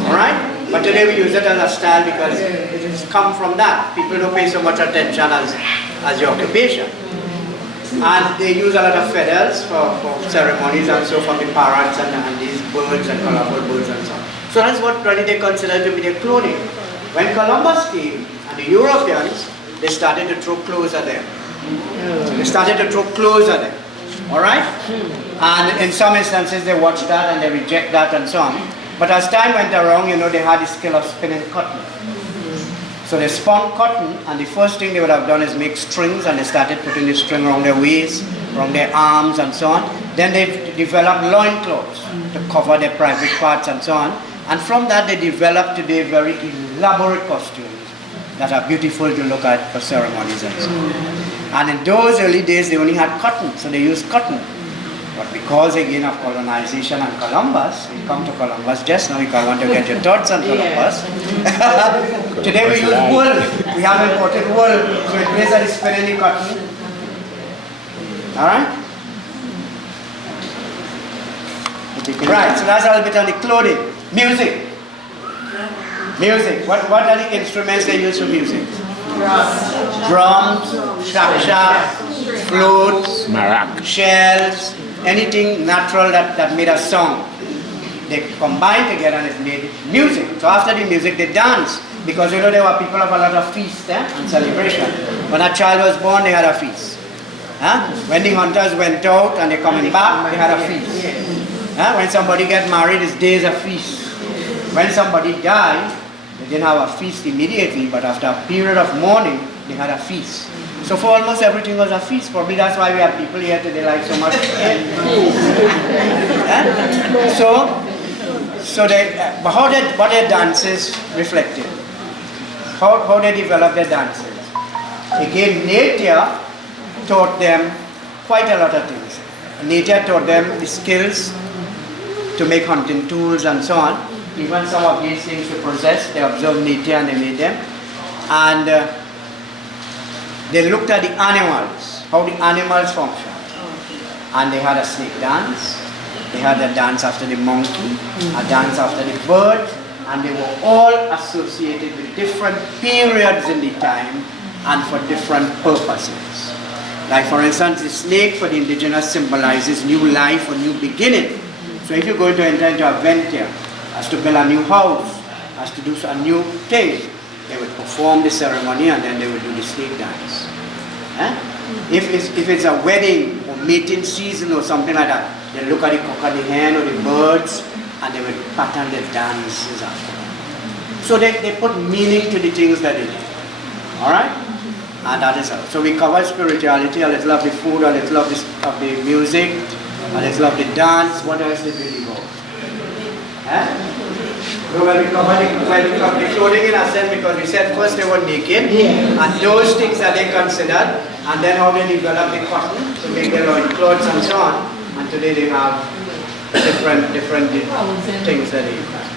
Alright? But today we use it as a style because it has come from that. People don't pay so much attention as your occupation. And they use a lot of feathers for ceremonies and so from the parrots and these birds and colorful birds and so on. So that's what really they consider to be their clothing. When Columbus came and the Europeans, they started to throw clothes at them. They started to throw clothes at them. Alright? And in some instances they watch that and they reject that and so on. But as time went along, you know, they had the skill of spinning cotton. So they spun cotton, and the first thing they would have done is make strings, and they started putting the string around their waist, around their arms and so on. Then they developed loincloths to cover their private parts and so on. And from that they developed today very elaborate costumes that are beautiful to look at for ceremonies and so on. And in those early days they only had cotton, so they used cotton. But because again of colonization and Columbus, we come to Columbus just now, if I want to get your thoughts on Columbus. Today we use wool, we have imported wool, so it plays that is spinning the cotton. Alright? Right, so that's a little bit on the clothing. Music. Music. What are the instruments they use for music? Drums, shaksha, flutes, Marak. shells, anything natural that made a song. They combined together and it made music. So after the music they danced, because you know there were people of a lot of feasts and celebration. When a child was born they had a feast. When the hunters went out and they're coming back, they had a feast. When somebody get married, it's days of feast. When somebody died, they didn't have a feast immediately, but after a period of mourning, they had a feast. So for almost everything was a feast. Probably that's why we have people here today like so much. What their dances reflected? How they developed their dances? Again, nature taught them quite a lot of things. Nature taught them the skills to make hunting tools and so on. Even some of these things we possess, they observed nature and they made them. And they looked at the animals, how the animals function. And they had a snake dance, they had a dance after the monkey, a dance after the bird, and they were all associated with different periods in the time and for different purposes. Like for instance, the snake for the indigenous symbolizes new life or new beginning. So if you're going to enter into a venture, has to build a new house, has to do a new thing, they would perform the ceremony and then they would do the snake dance. If it's a wedding or mating season or something like that, they look at the cock and the hen or the birds and they would pattern their dances after that. So they put meaning to the things that they do. Alright? And that is how. So we covered spirituality, a little of the food, a little of the music, a little of the dance. What else did we go? So when we covered the clothing in a sense, because we said first they were naked, and those things that they considered, and then how they developed the cotton to make their loincloths and so on. And today they have different things that they have.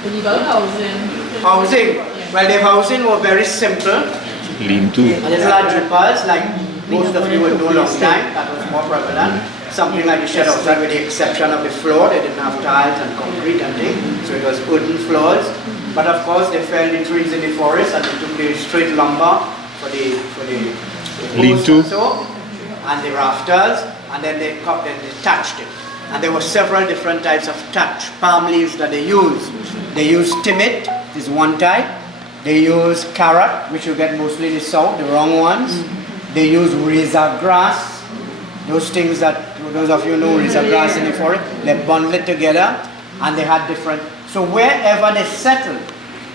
Housing. Well, their housing were very simple. Lean-to. A little adjupas, like most of you will know long time, that was more prevalent. Something like the shed outside, with the exception of the floor. They didn't have tiles and concrete and things, so it was wooden floors. But of course, they felled the trees in the forest and they took the straight lumber for the lean-to, and the rafters, and then they thatched it. And there were several different types of thatch, palm leaves that they used. They used timid, is one type. They use carrot, which you get mostly in the south, the wrong ones. They use razor grass. Those things that, those of you know razor grass in the forest, they bundle it together and they had different. So wherever they settled,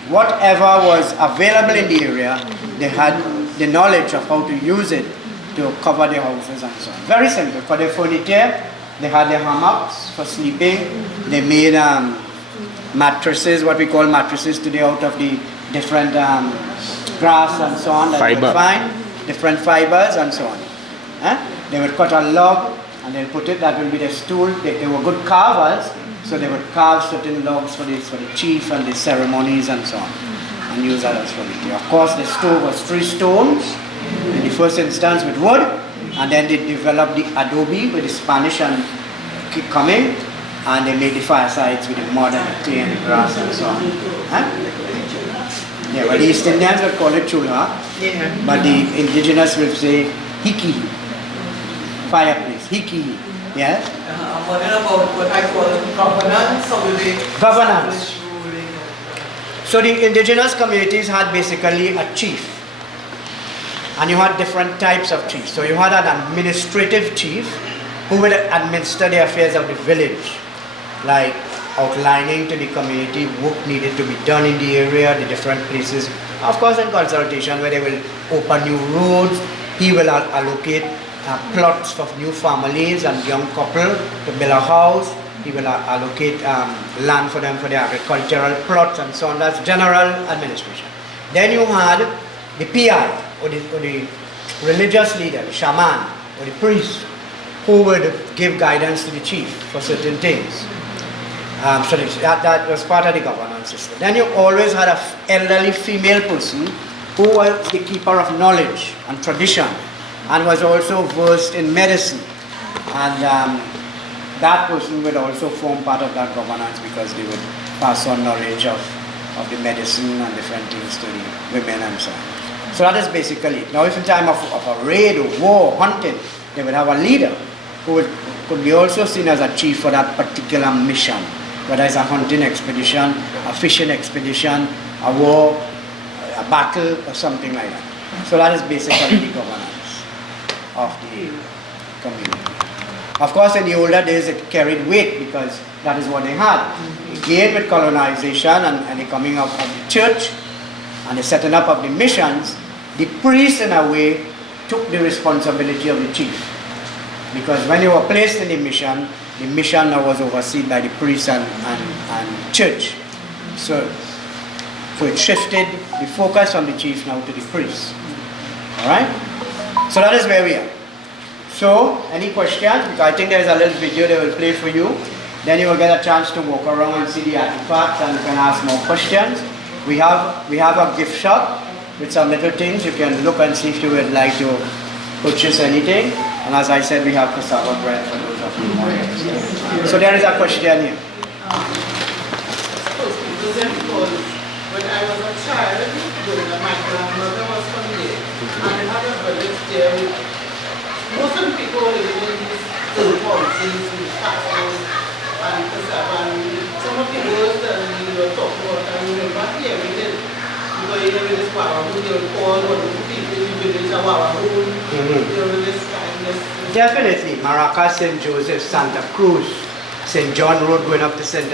whatever was available in the area, they had the knowledge of how to use it to cover their houses and so on. Very simple. For their furniture, they had their hammocks for sleeping. They made mattresses, what we call mattresses today, out of the different grass and so on that you find, different fibers and so on. They would cut a log and they'll put it, that will be the stool. They were good carvers, so they would carve certain logs for the chief and the ceremonies and so on, and use that as furniture. Of course, the stove was 3 stones, in the first instance with wood, and then they developed the adobe with the Spanish and coming, and they made the firesides with the mud and the clay and the grass and so on. Yeah, well, the East Indians would call it chulha, but the indigenous will say hiki, fireplace, hiki, yes? What about what I call governance? Governance. So the indigenous communities had basically a chief, and you had different types of chiefs. So you had an administrative chief who would administer the affairs of the village, like outlining to the community what needed to be done in the area, the different places. Of course, in consultation, where they will open new roads, he will allocate plots for new families and young couple to build a house. He will allocate land for them for the agricultural plots and so on. That's general administration. Then you had the PI, or the religious leader, the shaman, or the priest, who would give guidance to the chief for certain things. So that was part of the governance system. Then you always had an elderly female person who was the keeper of knowledge and tradition, and was also versed in medicine. And that person would also form part of that governance, because they would pass on knowledge of the medicine and different things to the women and so on. So that is basically it. Now if in time of a raid or war, hunting, they would have a leader who could be also seen as a chief for that particular mission, whether it's a hunting expedition, a fishing expedition, a war, a battle, or something like that. So that is basically the governance of the community. Of course, in the older days it carried weight, because that is what they had. Again, with colonization and the coming of the church and the setting up of the missions, the priest in a way took the responsibility of the chief. Because when you were placed in the mission now was overseen by the priest and church. So it shifted the focus from the chief now to the priest. Alright? So that is where we are. So, any questions? Because I think there is a little video they will play for you. Then you will get a chance to walk around and see the artifacts, and you can ask more questions. We have a gift shop with some little things. You can look and see if you would like to purchase anything. And as I said, we have cassava bread for those of you more interested. So there is a question here. When I was a child, my grandmother was from there, and we had a village there. Most of the people were living in these third houses with castles and cassava. Some of the words that we were talking about, I remember hearing it, because you know, this power all what the people in the village of our own. During this time, Definitely, Maracas, St. Joseph, Santa Cruz, St. John Road going up to St.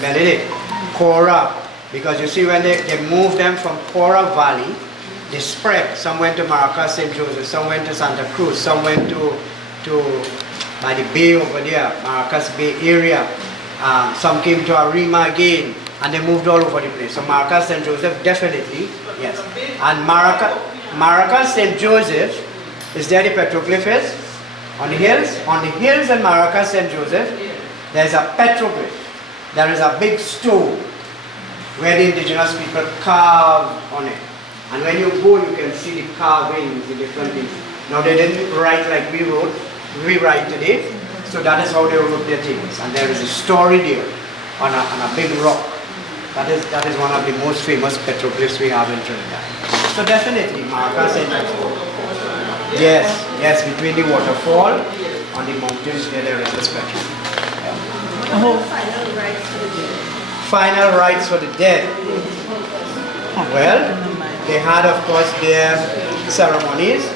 Benedict, Cora, because you see when they moved them from Cora Valley, they spread. Some went to Maracas, St. Joseph, some went to Santa Cruz, some went to by the bay over there, Maracas Bay area. Some came to Arima again, and they moved all over the place. So Maracas, St. Joseph, definitely, yes. And Maracas, St. Joseph, is there the petroglyph is? On the hills? On the hills in Maracas, St. Joseph, there's a petroglyph. There is a big stone where the indigenous people carve on it. And when you go, you can see the carvings, the different things. Now they didn't write like we write today. So that is how they wrote their things. And there is a story there on a big rock. That is one of the most famous petroglyphs we have in Trinidad. So definitely, Maracas St. Joseph. Yes, between the waterfall on the mountains there is this petroglyph. Final rites for the dead. Well, they had of course their ceremonies,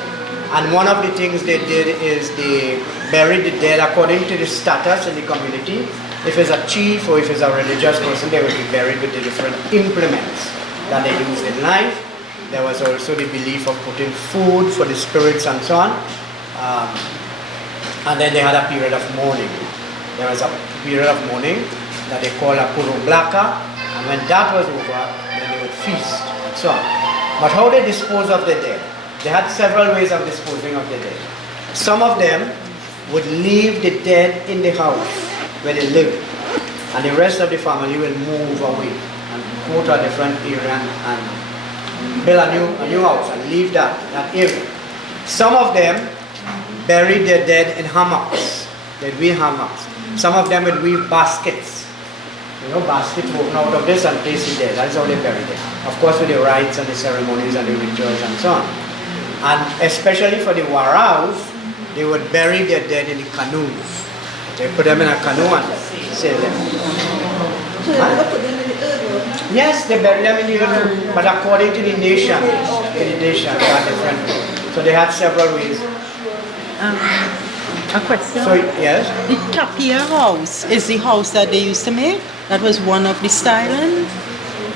and one of the things they did is they buried the dead according to the status in the community. If it's a chief or if it's a religious person, they would be buried with the different implements that they used in life. There was also the belief of putting food for the spirits and so on. And then they had a period of mourning. There was a period of mourning that they call a Puro Blanca, and when that was over, then they would feast and so on. But how they dispose of the dead? They had several ways of disposing of the dead. Some of them would leave the dead in the house where they lived, and the rest of the family will move away and go to a different area and build a new house and leave that area. Some of them buried their dead in hammocks. They'd weave hammocks. Some of them would weave baskets. You know, baskets woven out of this and place it there. That's how they buried it. Of course, with the rites and the ceremonies and the rituals and so on. And especially for the Waraus, they would bury their dead in the canoes. They put them in a canoe and sail them. Yes, they bury them in the earth, but according to the nation, they are different. So they had several ways. A question. So yes. The tapia house is the house that they used to make. That was one of the styling.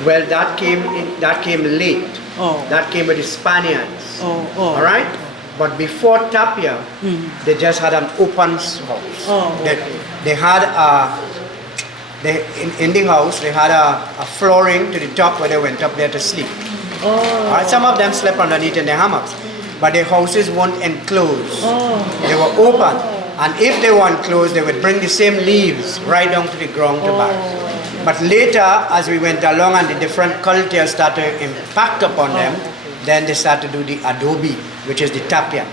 Well, that came late. Oh. That came with the Spaniards. Oh. All right. But before tapia, they just had an open house. Oh. They had in the house they had a flooring to the top where they went up there to sleep. Oh. All right. Some of them slept underneath in their hammocks, but their houses weren't enclosed. Oh. They were open, and if they were enclosed, they would bring the same leaves right down to the ground to bury. But later, as we went along and the different cultures started to impact upon them, then they started to do the adobe, which is the tapia,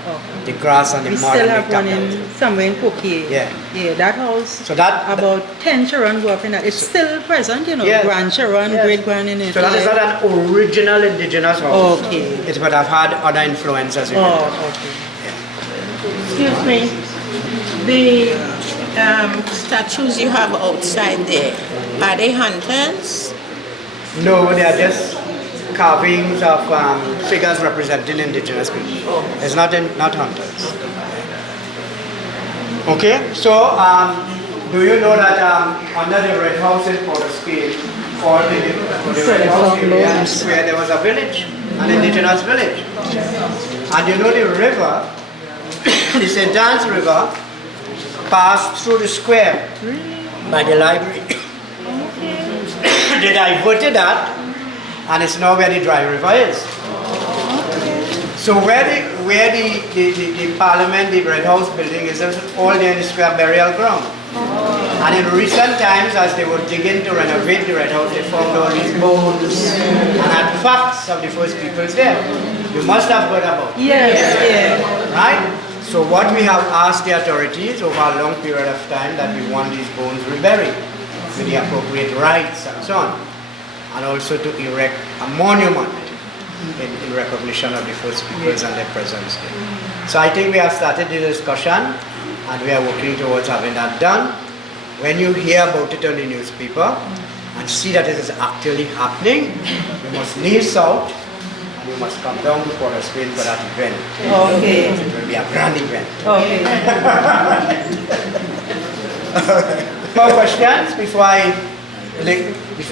the grass and the We mud still and have the one tapia. somewhere in Pokey. Yeah. Yeah, that house. So that about 10 children grew up in that. It's still present, you know. Yes. Grandchildren, Yes. great grand in it. So that is not an original indigenous house. Okay. It would have had other influences. Okay. Excuse me. The statues you have outside there, are they hunters? No, they are just carvings of figures representing indigenous people. It's not hunters. Okay, so do you know that under the Red House in Port of Spain, for the Red House area square, there was a village, an indigenous village. And you know the river, the St. Anne's River, passed through the square by the library. They diverted that, and it's now where the dry river is. So where the Parliament, the Red House building is all there in the square burial ground. And in recent times, as they were digging to renovate the Red House, they found all these bones and artifacts of the first peoples there. You must have heard about it. Yes. Right? So what we have asked the authorities over a long period of time that we want these bones reburied with the appropriate rites and so on. And also to erect a monument in recognition of the first peoples and their presence there. So I think we have started the discussion and we are working towards having that done. When you hear about it on the newspaper and see that it is actually happening, you must leave south You must come down to Port of Spain for that event. Okay. It will be a grand event. Okay. More questions before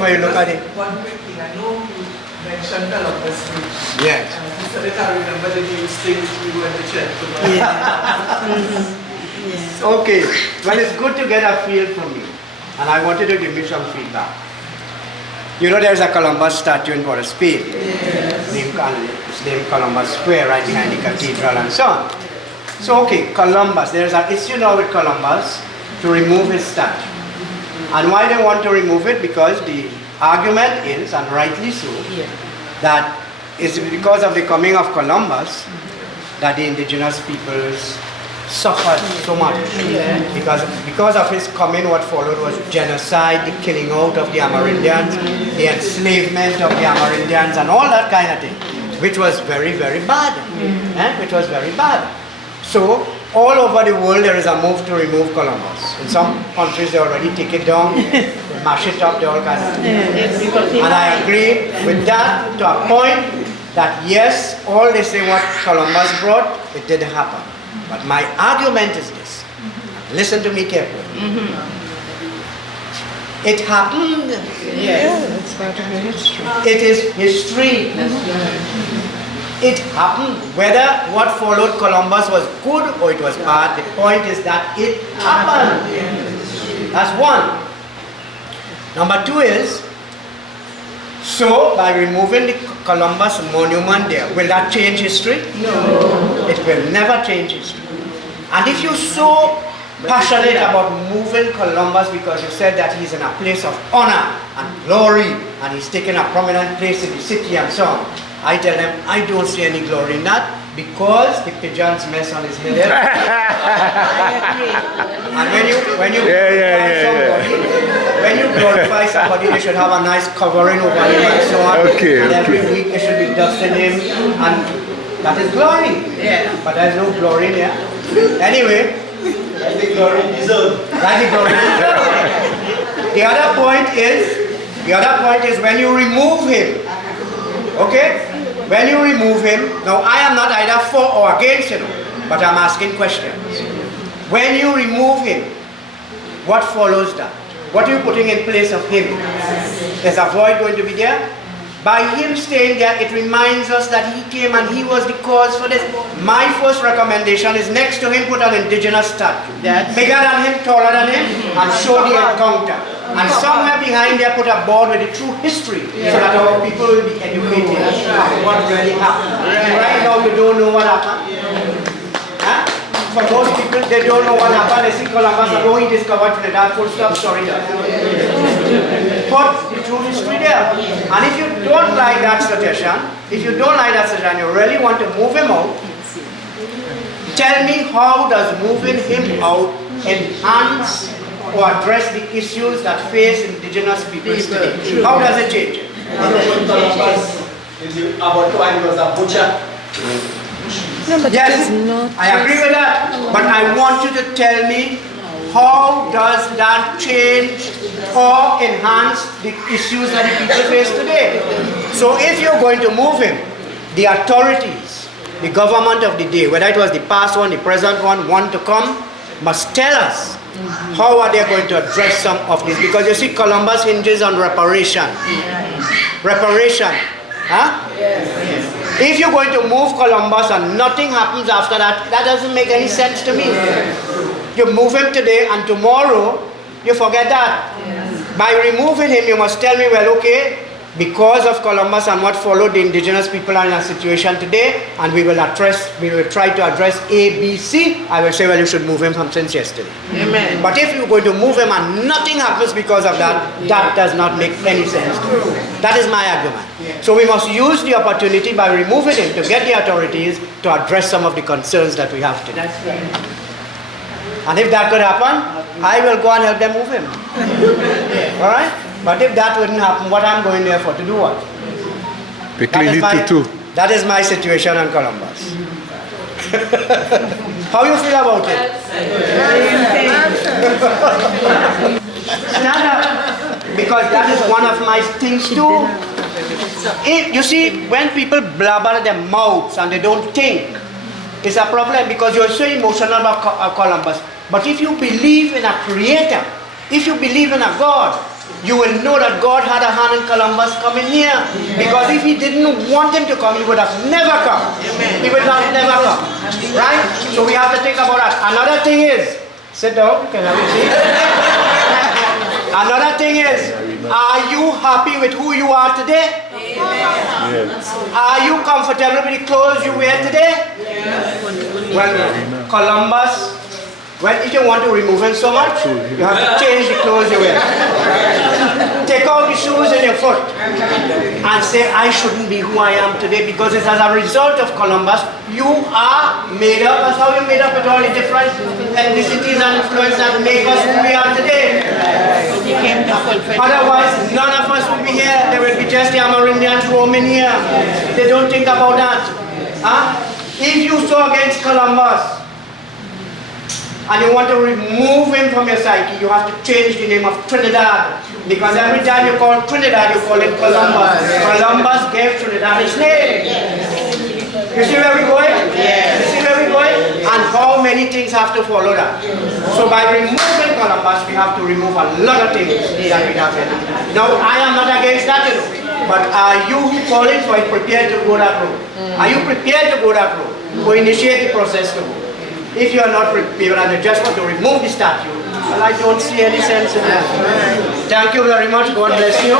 you look at it? One quick thing, I know you mentioned Columbus Street. Yes. You said I remember the news things we went to check. Okay. Well, it's good to get a feel from you. And I wanted to give you some feedback. You know there's a Columbus statue in Port of Spain. It's named Columbus Square, right behind the cathedral and so on. So okay, Columbus, there's an issue now with Columbus to remove his statue. And why they want to remove it? Because the argument is, and rightly so, that it's because of the coming of Columbus that the indigenous peoples suffered so much. Because of his coming, what followed was genocide, the killing out of the Amerindians, the enslavement of the Amerindians, and all that kind of thing, which was very, very bad. Which was very bad. So, all over the world there is a move to remove Columbus. In some countries they already take it down, they mash it up, they all kind of things. And I agree with that to a point that yes, all they say what Columbus brought, it did happen. But my argument is this. Listen to me carefully. It happened. That's part of the history. It is history. It happened. Whether what followed Columbus was good or it was bad, the point is that it happened. That's one. Number two is, so by removing the Columbus monument there, will that change history? No. It will never change history. And if you're so passionate about moving Columbus because you said that he's in a place of honor and glory and he's taken a prominent place in the city and so on, I tell them I don't see any glory in that because the pigeons mess on his head. And when you glorify somebody, they should have a nice covering over him and so on. And every week they should be dusting him, and that is glory. But there's no glory in here. Anyway, that's the glory deserved. That's the glory deserved. The other point is when you remove him. Okay? When you remove him, now I am not either for or against him, but I'm asking questions. When you remove him, what follows that? What are you putting in place of him? Is a void going to be there? By him staying there, it reminds us that he came and he was the cause for this. My first recommendation is next to him put an indigenous statue. Bigger than him, taller than him, and show the encounter. And somewhere behind there put a board with the true history so that our people will be educated on what really happened. Right now you don't know what happened. For most people, they don't know what happened. They see Columbus and he discovered Trinidad, full stop, sorry. Put the true history there. And if you don't like that suggestion, you really want to move him out, tell me how does moving him out enhance or address the issues that face indigenous peoples today? How does it change it? About why he was a butcher. Yes, I agree with that. But I want you to tell me how does that change or enhance the issues that the people face today? So if you're going to move him, the authorities, the government of the day, whether it was the past one, the present one to come, must tell us how are they going to address some of this. Because you see, Columbus hinges on reparation. Reparation. If you're going to move Columbus and nothing happens after that, that doesn't make any sense to me. You move him today and tomorrow you forget that. By removing him, you must tell me, well, okay, because of Columbus and what followed, the indigenous people are in a situation today, and we will try to address A, B, C. I will say, well, you should move him from since yesterday. Amen. But if you're going to move him and nothing happens because of that, that does not make any sense. That is my argument. So we must use the opportunity by removing him to get the authorities to address some of the concerns that we have today. That's right. And if that could happen, I will go and help them move him. All right? But if that wouldn't happen, what I'm going there for? To do what? That is my situation on Columbus. How you feel about it? Stand up. Because that is one of my things too. You see, when people blabber their mouths and they don't think, it's a problem because you're so emotional about Columbus. But if you believe in a creator, if you believe in a God, you will know that God had a hand in Columbus coming here. Because if he didn't want him to come, he would have never come. He would have never come. Right? So we have to think about that. Another thing is, sit down, can I have a seat? Another thing is, are you happy with who you are today? Yes. Are you comfortable with the clothes you wear today? Well, Columbus, if you want to remove him so much, you have to change the clothes you wear. Take out the shoes in your foot and say, I shouldn't be who I am today, because it's as a result of Columbus, you are made up. That's how you're made up with all the different ethnicities and influences that make us who we are today. Otherwise, none of us would be here. There will be just the Amerindians roaming here. They don't think about that. Huh? If you saw against Columbus, and you want to remove him from your psyche, you have to change the name of Trinidad. Because every time you call Trinidad, you call it Columbus. Columbus gave Trinidad its name. You see where we're going? You see where we're going? And how many things have to follow that? So by removing Columbus, we have to remove a lot of things that we have here. Now, I am not against that, you know. But are you calling for it, prepared to go that road? Are you prepared to go that road? Or initiate the process to go? If you are not prepared and you just want to remove the statue, well, I don't see any sense in that. Thank you very much. God bless you.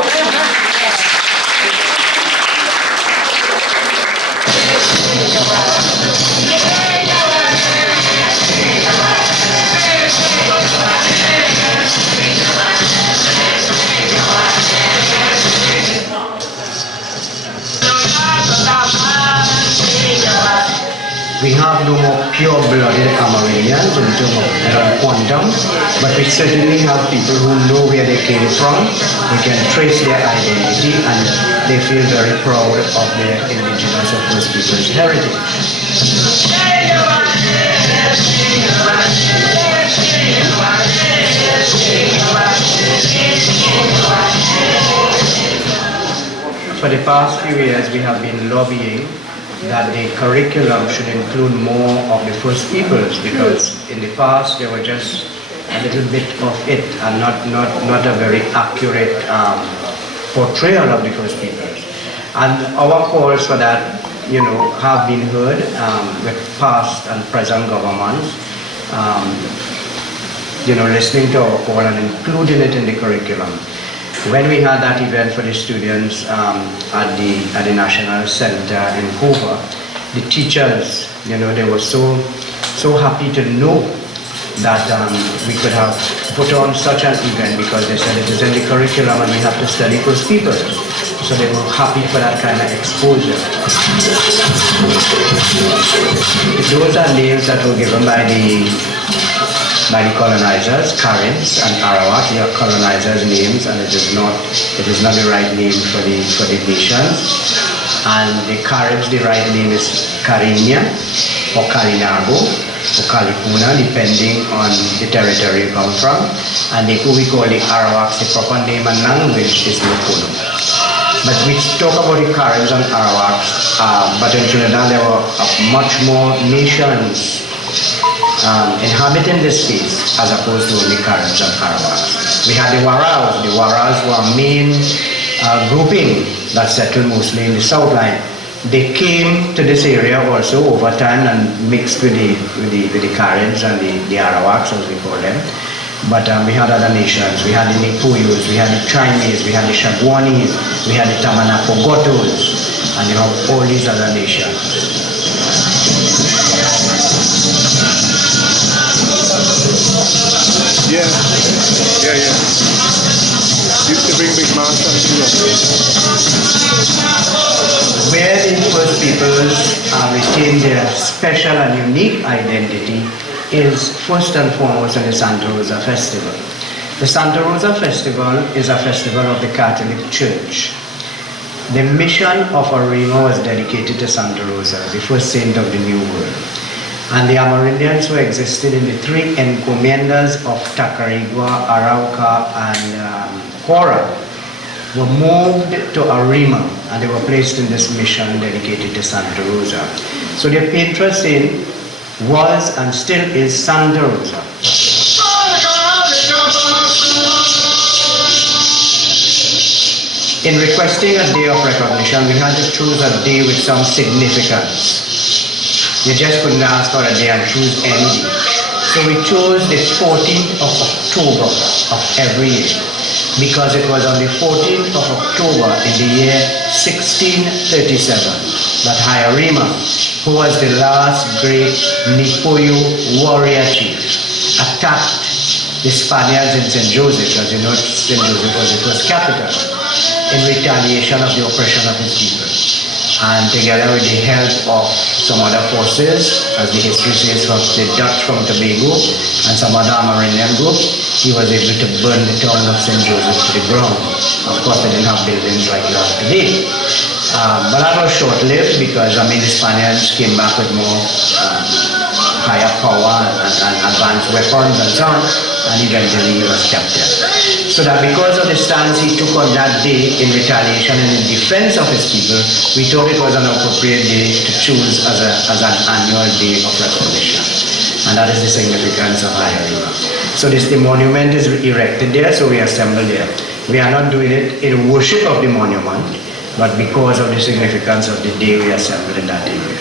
We have no more pure-blooded Amerindians in terms of quantum, but we certainly have people who know where they came from. We can trace their identity, and they feel very proud of their indigenous or First Peoples heritage. For the past few years, we have been lobbying that the curriculum should include more of the First Peoples, because in the past there were just a little bit of it and not a very accurate portrayal of the First Peoples. And our calls for that, you know, have been heard with past and present governments, you know, listening to our call and including it in the curriculum. When we had that event for the students at the National Center in Hoover, the teachers, you know, they were so happy to know that we could have put on such an event, because they said it is in the curriculum and we have to study First Peoples. So they were happy for that kind of exposure. Those are names that were given by the colonizers, Caribs and Arawak. They are colonizers' names, and it is not the right name for the nations. And the Caribs, the right name is Cariña or Carinago or Calipuna, depending on the territory you come from. And who we call the Arawaks, the proper name and language is Lopinot. But we talk about the Caribs and Arawaks, but in Trinidad there were much more nations inhabiting this space as opposed to only Caribs and Arawaks. We had the Warraws. The Warraws were a main grouping that settled mostly in the South Line. They came to this area also over time and mixed with the Caribs and the Arawaks, as we call them. But we had other nations. We had the Nipuyos, we had the Chinese, we had the Shaguanis, we had the Tamanapogotos, and you have all these other nations. Yeah. Used to bring big master Where the First Peoples retain their special and unique identity is first and foremost in the Santa Rosa Festival. The Santa Rosa Festival is a festival of the Catholic Church. The mission of Arima was dedicated to Santa Rosa, the first saint of the New World. And the Amerindians who existed in the three encomiendas of Tacarigua, Arauca, and Cora were moved to Arima and they were placed in this mission dedicated to Santa Rosa. So their patron saint was and still is Santa Rosa. In requesting a day of recognition, we had to choose a day with some significance. You just couldn't ask for a day and choose any day. So we chose the 14th of October of every year, because it was on the 14th of October in the year 1637 that Hayarima, who was the last great Nipoyo warrior chief, attacked the Spaniards in St. Joseph. As you know, St. Joseph was the first capital, in retaliation of the oppression of his people. And together with the help of some other forces, as the history says, from the Dutch from Tobago and some other Amerindian group, he was able to burn the town of St. Joseph to the ground. Of course, they didn't have buildings like we have today. But that was short-lived because, the Spaniards came back with more higher power and advanced weapons and so on, and eventually he was captured. So that because of the stance he took on that day in retaliation and in defense of his people, we thought it was an appropriate day to choose as an annual day of recognition. And that is the significance of Hayarima. So the monument is erected there, so we assemble there. We are not doing it in worship of the monument, but because of the significance of the day we assembled in that area.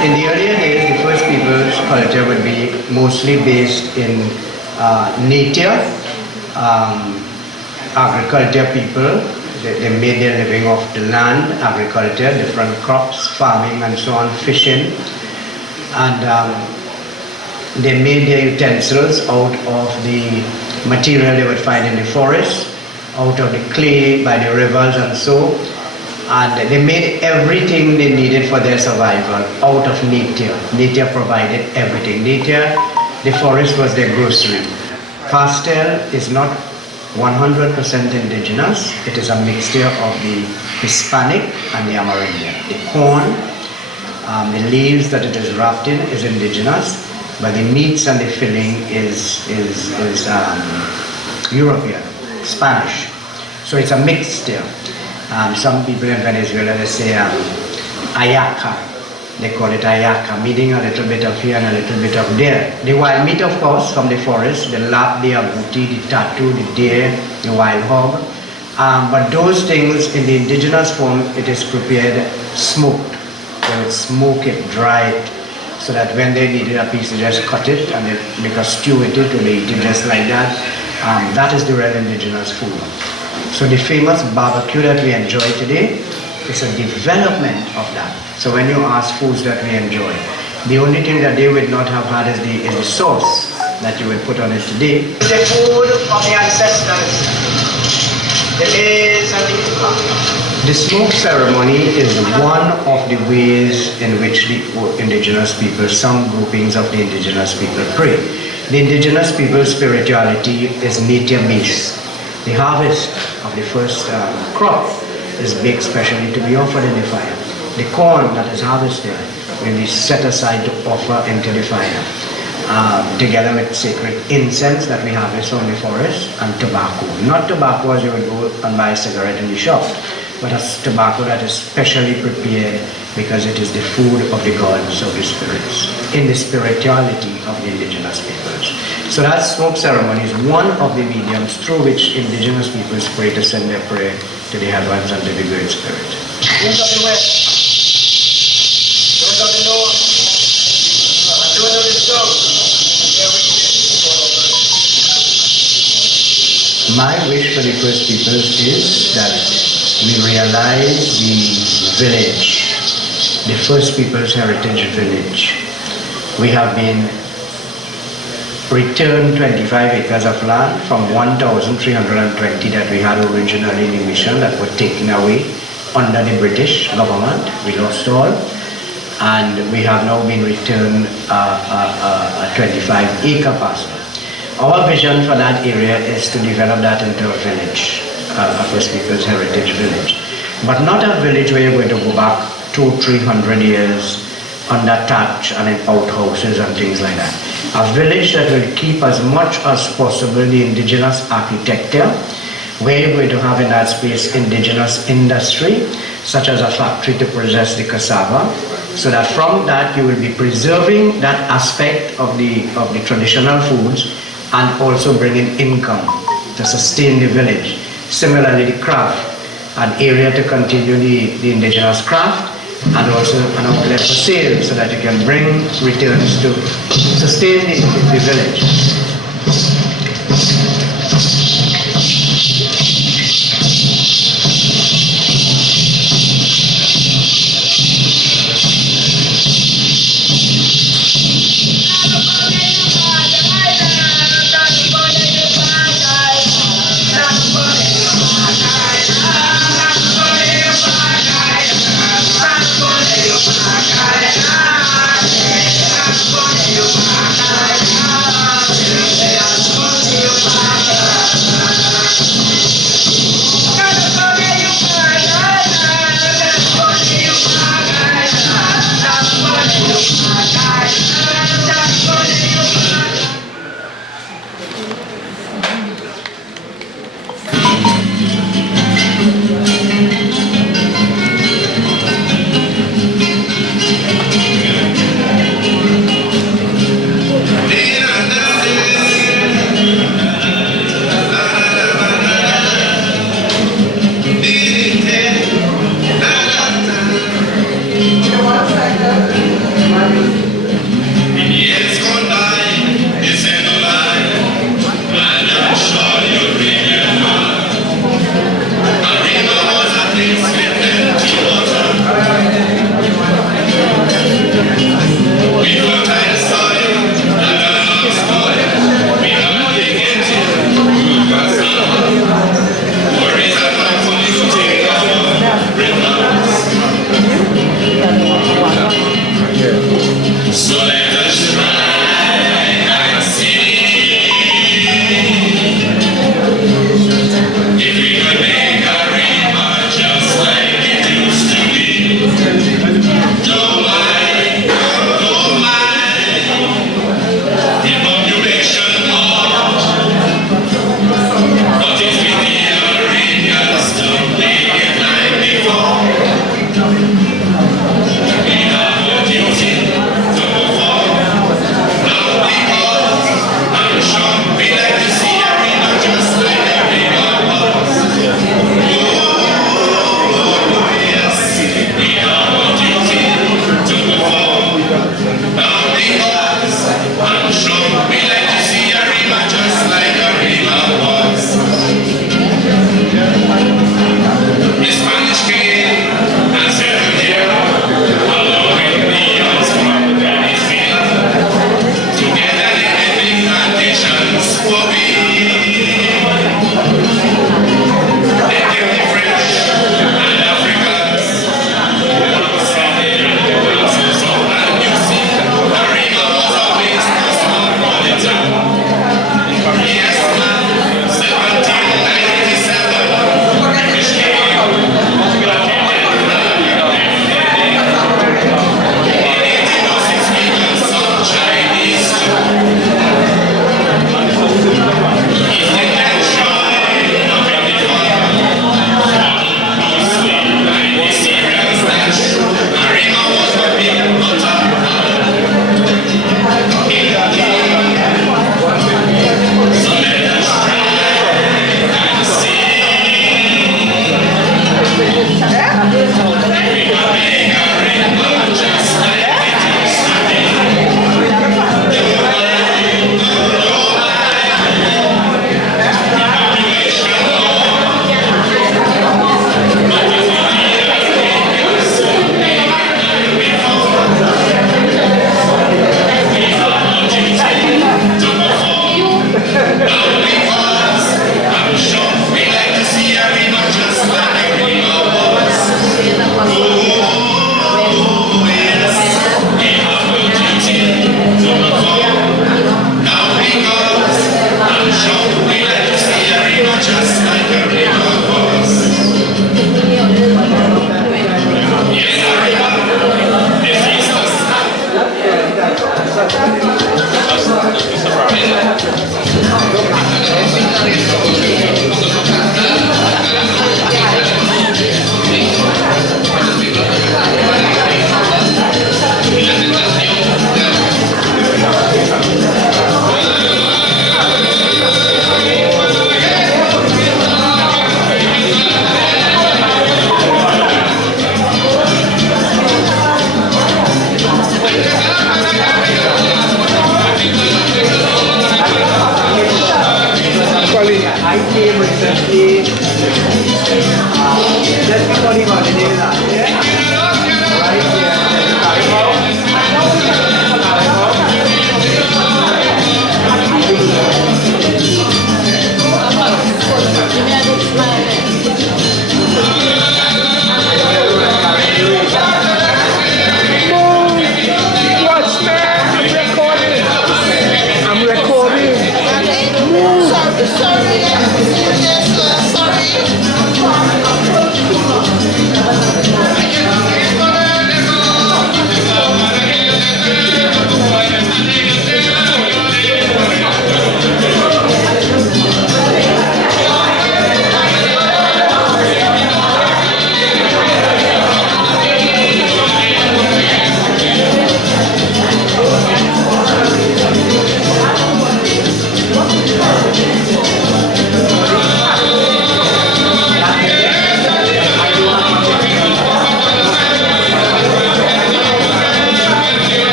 In the earlier days, the first people's culture would be mostly based in nature, agriculture people. They made their living off the land, agriculture, different crops, farming and so on, fishing. And they made their utensils out of the material they would find in the forest, out of the clay by the rivers and so. And they made everything they needed for their survival out of nature. Nature provided everything. Nature, the forest was their grocery. Pastel is not 100% indigenous. It is a mixture of the Hispanic and the Amerindian. The corn, the leaves that it is wrapped in is indigenous, but the meats and the filling is European, Spanish. So it's a mixture. Some people in Venezuela, they say ayaca. They call it ayaca, meaning a little bit of here and a little bit of there. The wild meat, of course, from the forest, the lap, the agouti, the tattoo, the deer, the wild hog. But those things in the indigenous form, it is prepared smoked. They would smoke it, dry it, so that when they needed a piece, they just cut it and they make a stew with it, or they eat it just like that. That is the real indigenous food. So the famous barbecue that we enjoy today is a development of that. So when you ask foods that we enjoy, the only thing that they would not have had is the sauce that you would put on it today. It's the food of the ancestors. The smoke ceremony is one of the ways in which the indigenous people, some groupings of the indigenous people pray. The indigenous people's spirituality is nature-based. The harvest of the first crop is baked specially to be offered in the fire. The corn that is harvested will be set aside to offer into the fire, together with sacred incense that we harvest from the forest, and tobacco. Not tobacco as you would go and buy a cigarette in the shop, but a tobacco that is specially prepared because it is the food of the gods of the spirits, in the spirituality of the indigenous peoples. So that smoke ceremony is one of the mediums through which indigenous peoples pray to send their prayer to the heavens and to the Great Spirit. Those of the west, those of the north, and those of the south. My wish for the first peoples is that we realize the village, the first people's heritage village. We have been returned 25 acres of land from 1,320 that we had originally in the mission that were taken away under the British government. We lost all, and we have now been returned a 25-acre parcel. Our vision for that area is to develop that into a village, a First People's Heritage Village. But not a village where you're going to go back 200-300 years under thatch and in outhouses and things like that. A village that will keep as much as possible the indigenous architecture, where you're going to have in that space indigenous industry, such as a factory to process the cassava, so that from that you will be preserving that aspect of the traditional foods and also bringing income to sustain the village. Similarly, the craft, an area to continue the indigenous craft, and also an outlet for sale so that you can bring returns to sustain the village. came recently, just before the holiday last year. Right here at the Carnival. Watch me, I'm recording. Sorry.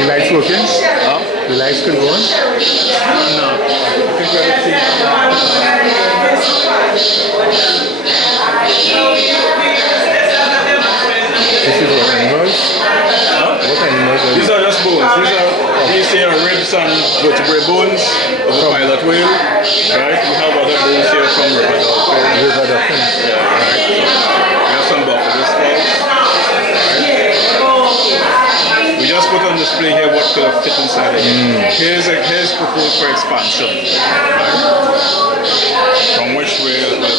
The lights working? The lights could go on? This is what animals? What animals are These are just bones. These are ribs and vertebrae bones of a pilot whale. Right? We have other bones here from river dolphins. River dolphins. Yeah, right. We have some buffalo skulls. Right? We just put on display here what could have fit inside it. Here's proposed for expansion. Right? From which we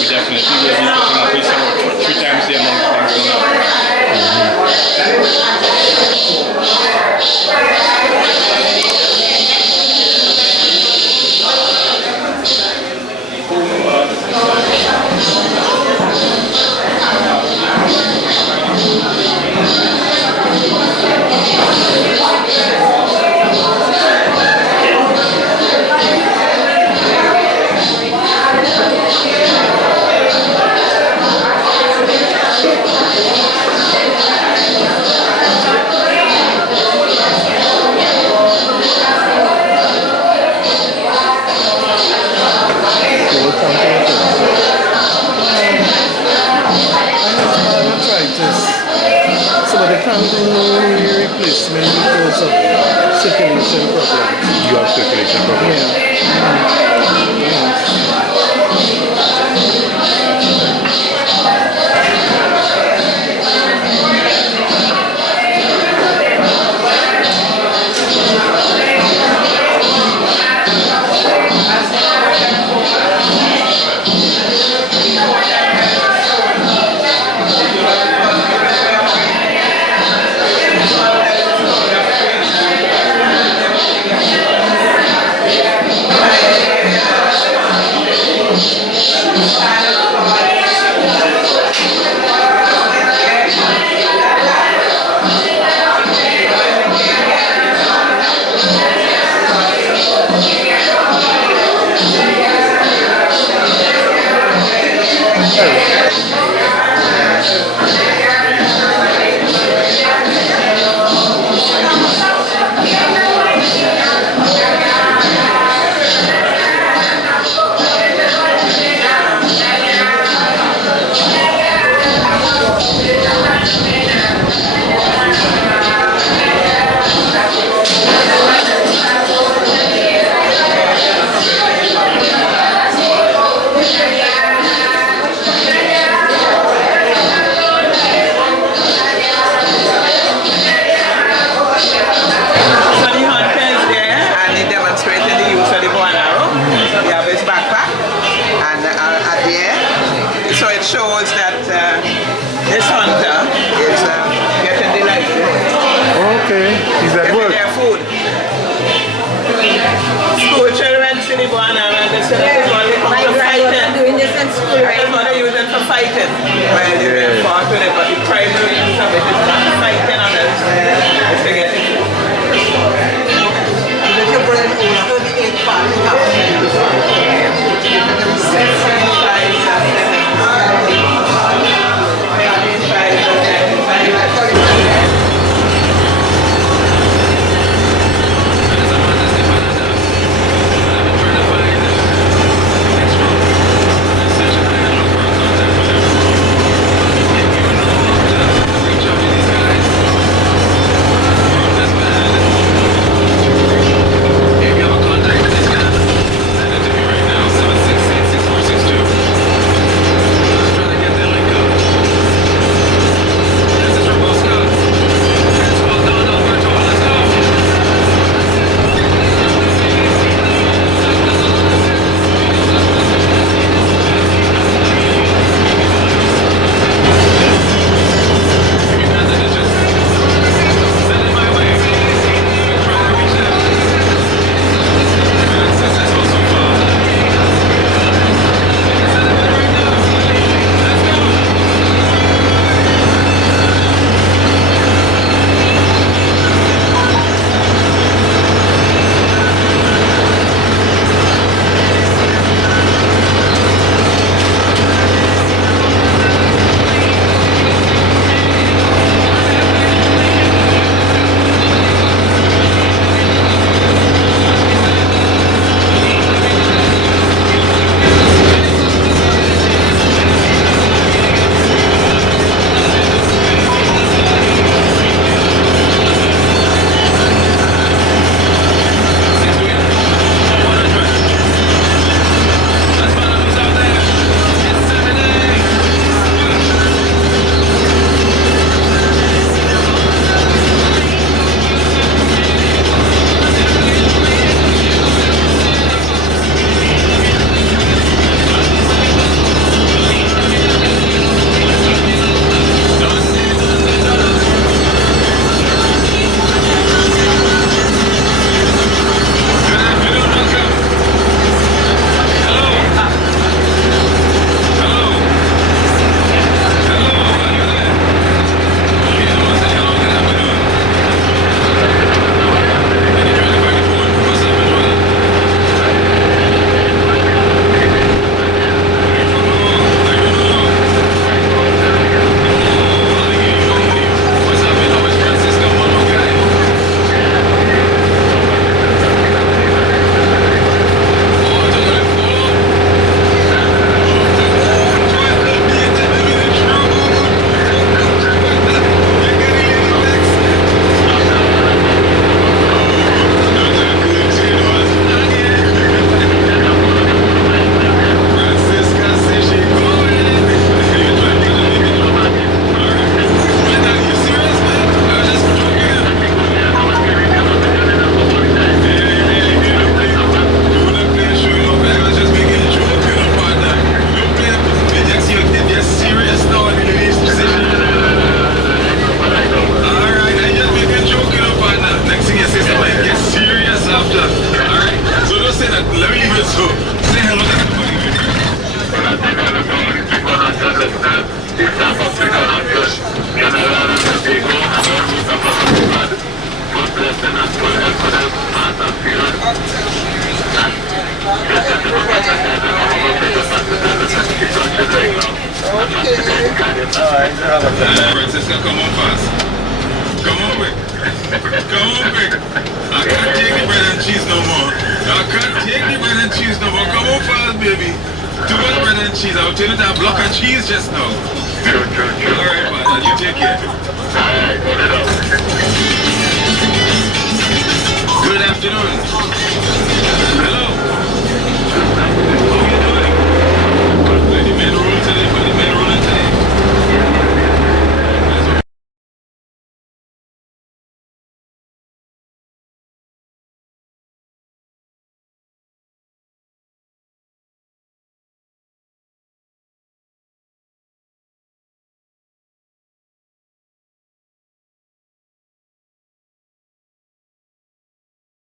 definitely will be putting at least about 3 times the amount of things on that. But they can't do no replacement because of circulation problem. You have circulation problem? it, so say hello to Francisca, come on fast. Come on quick. Come on quick. I can't take the bread and cheese no more. I can't take the bread and cheese no more. Come on fast, baby. Too much bread and cheese. I will tell you that block of cheese just now. Alright, man. You take care. Good afternoon.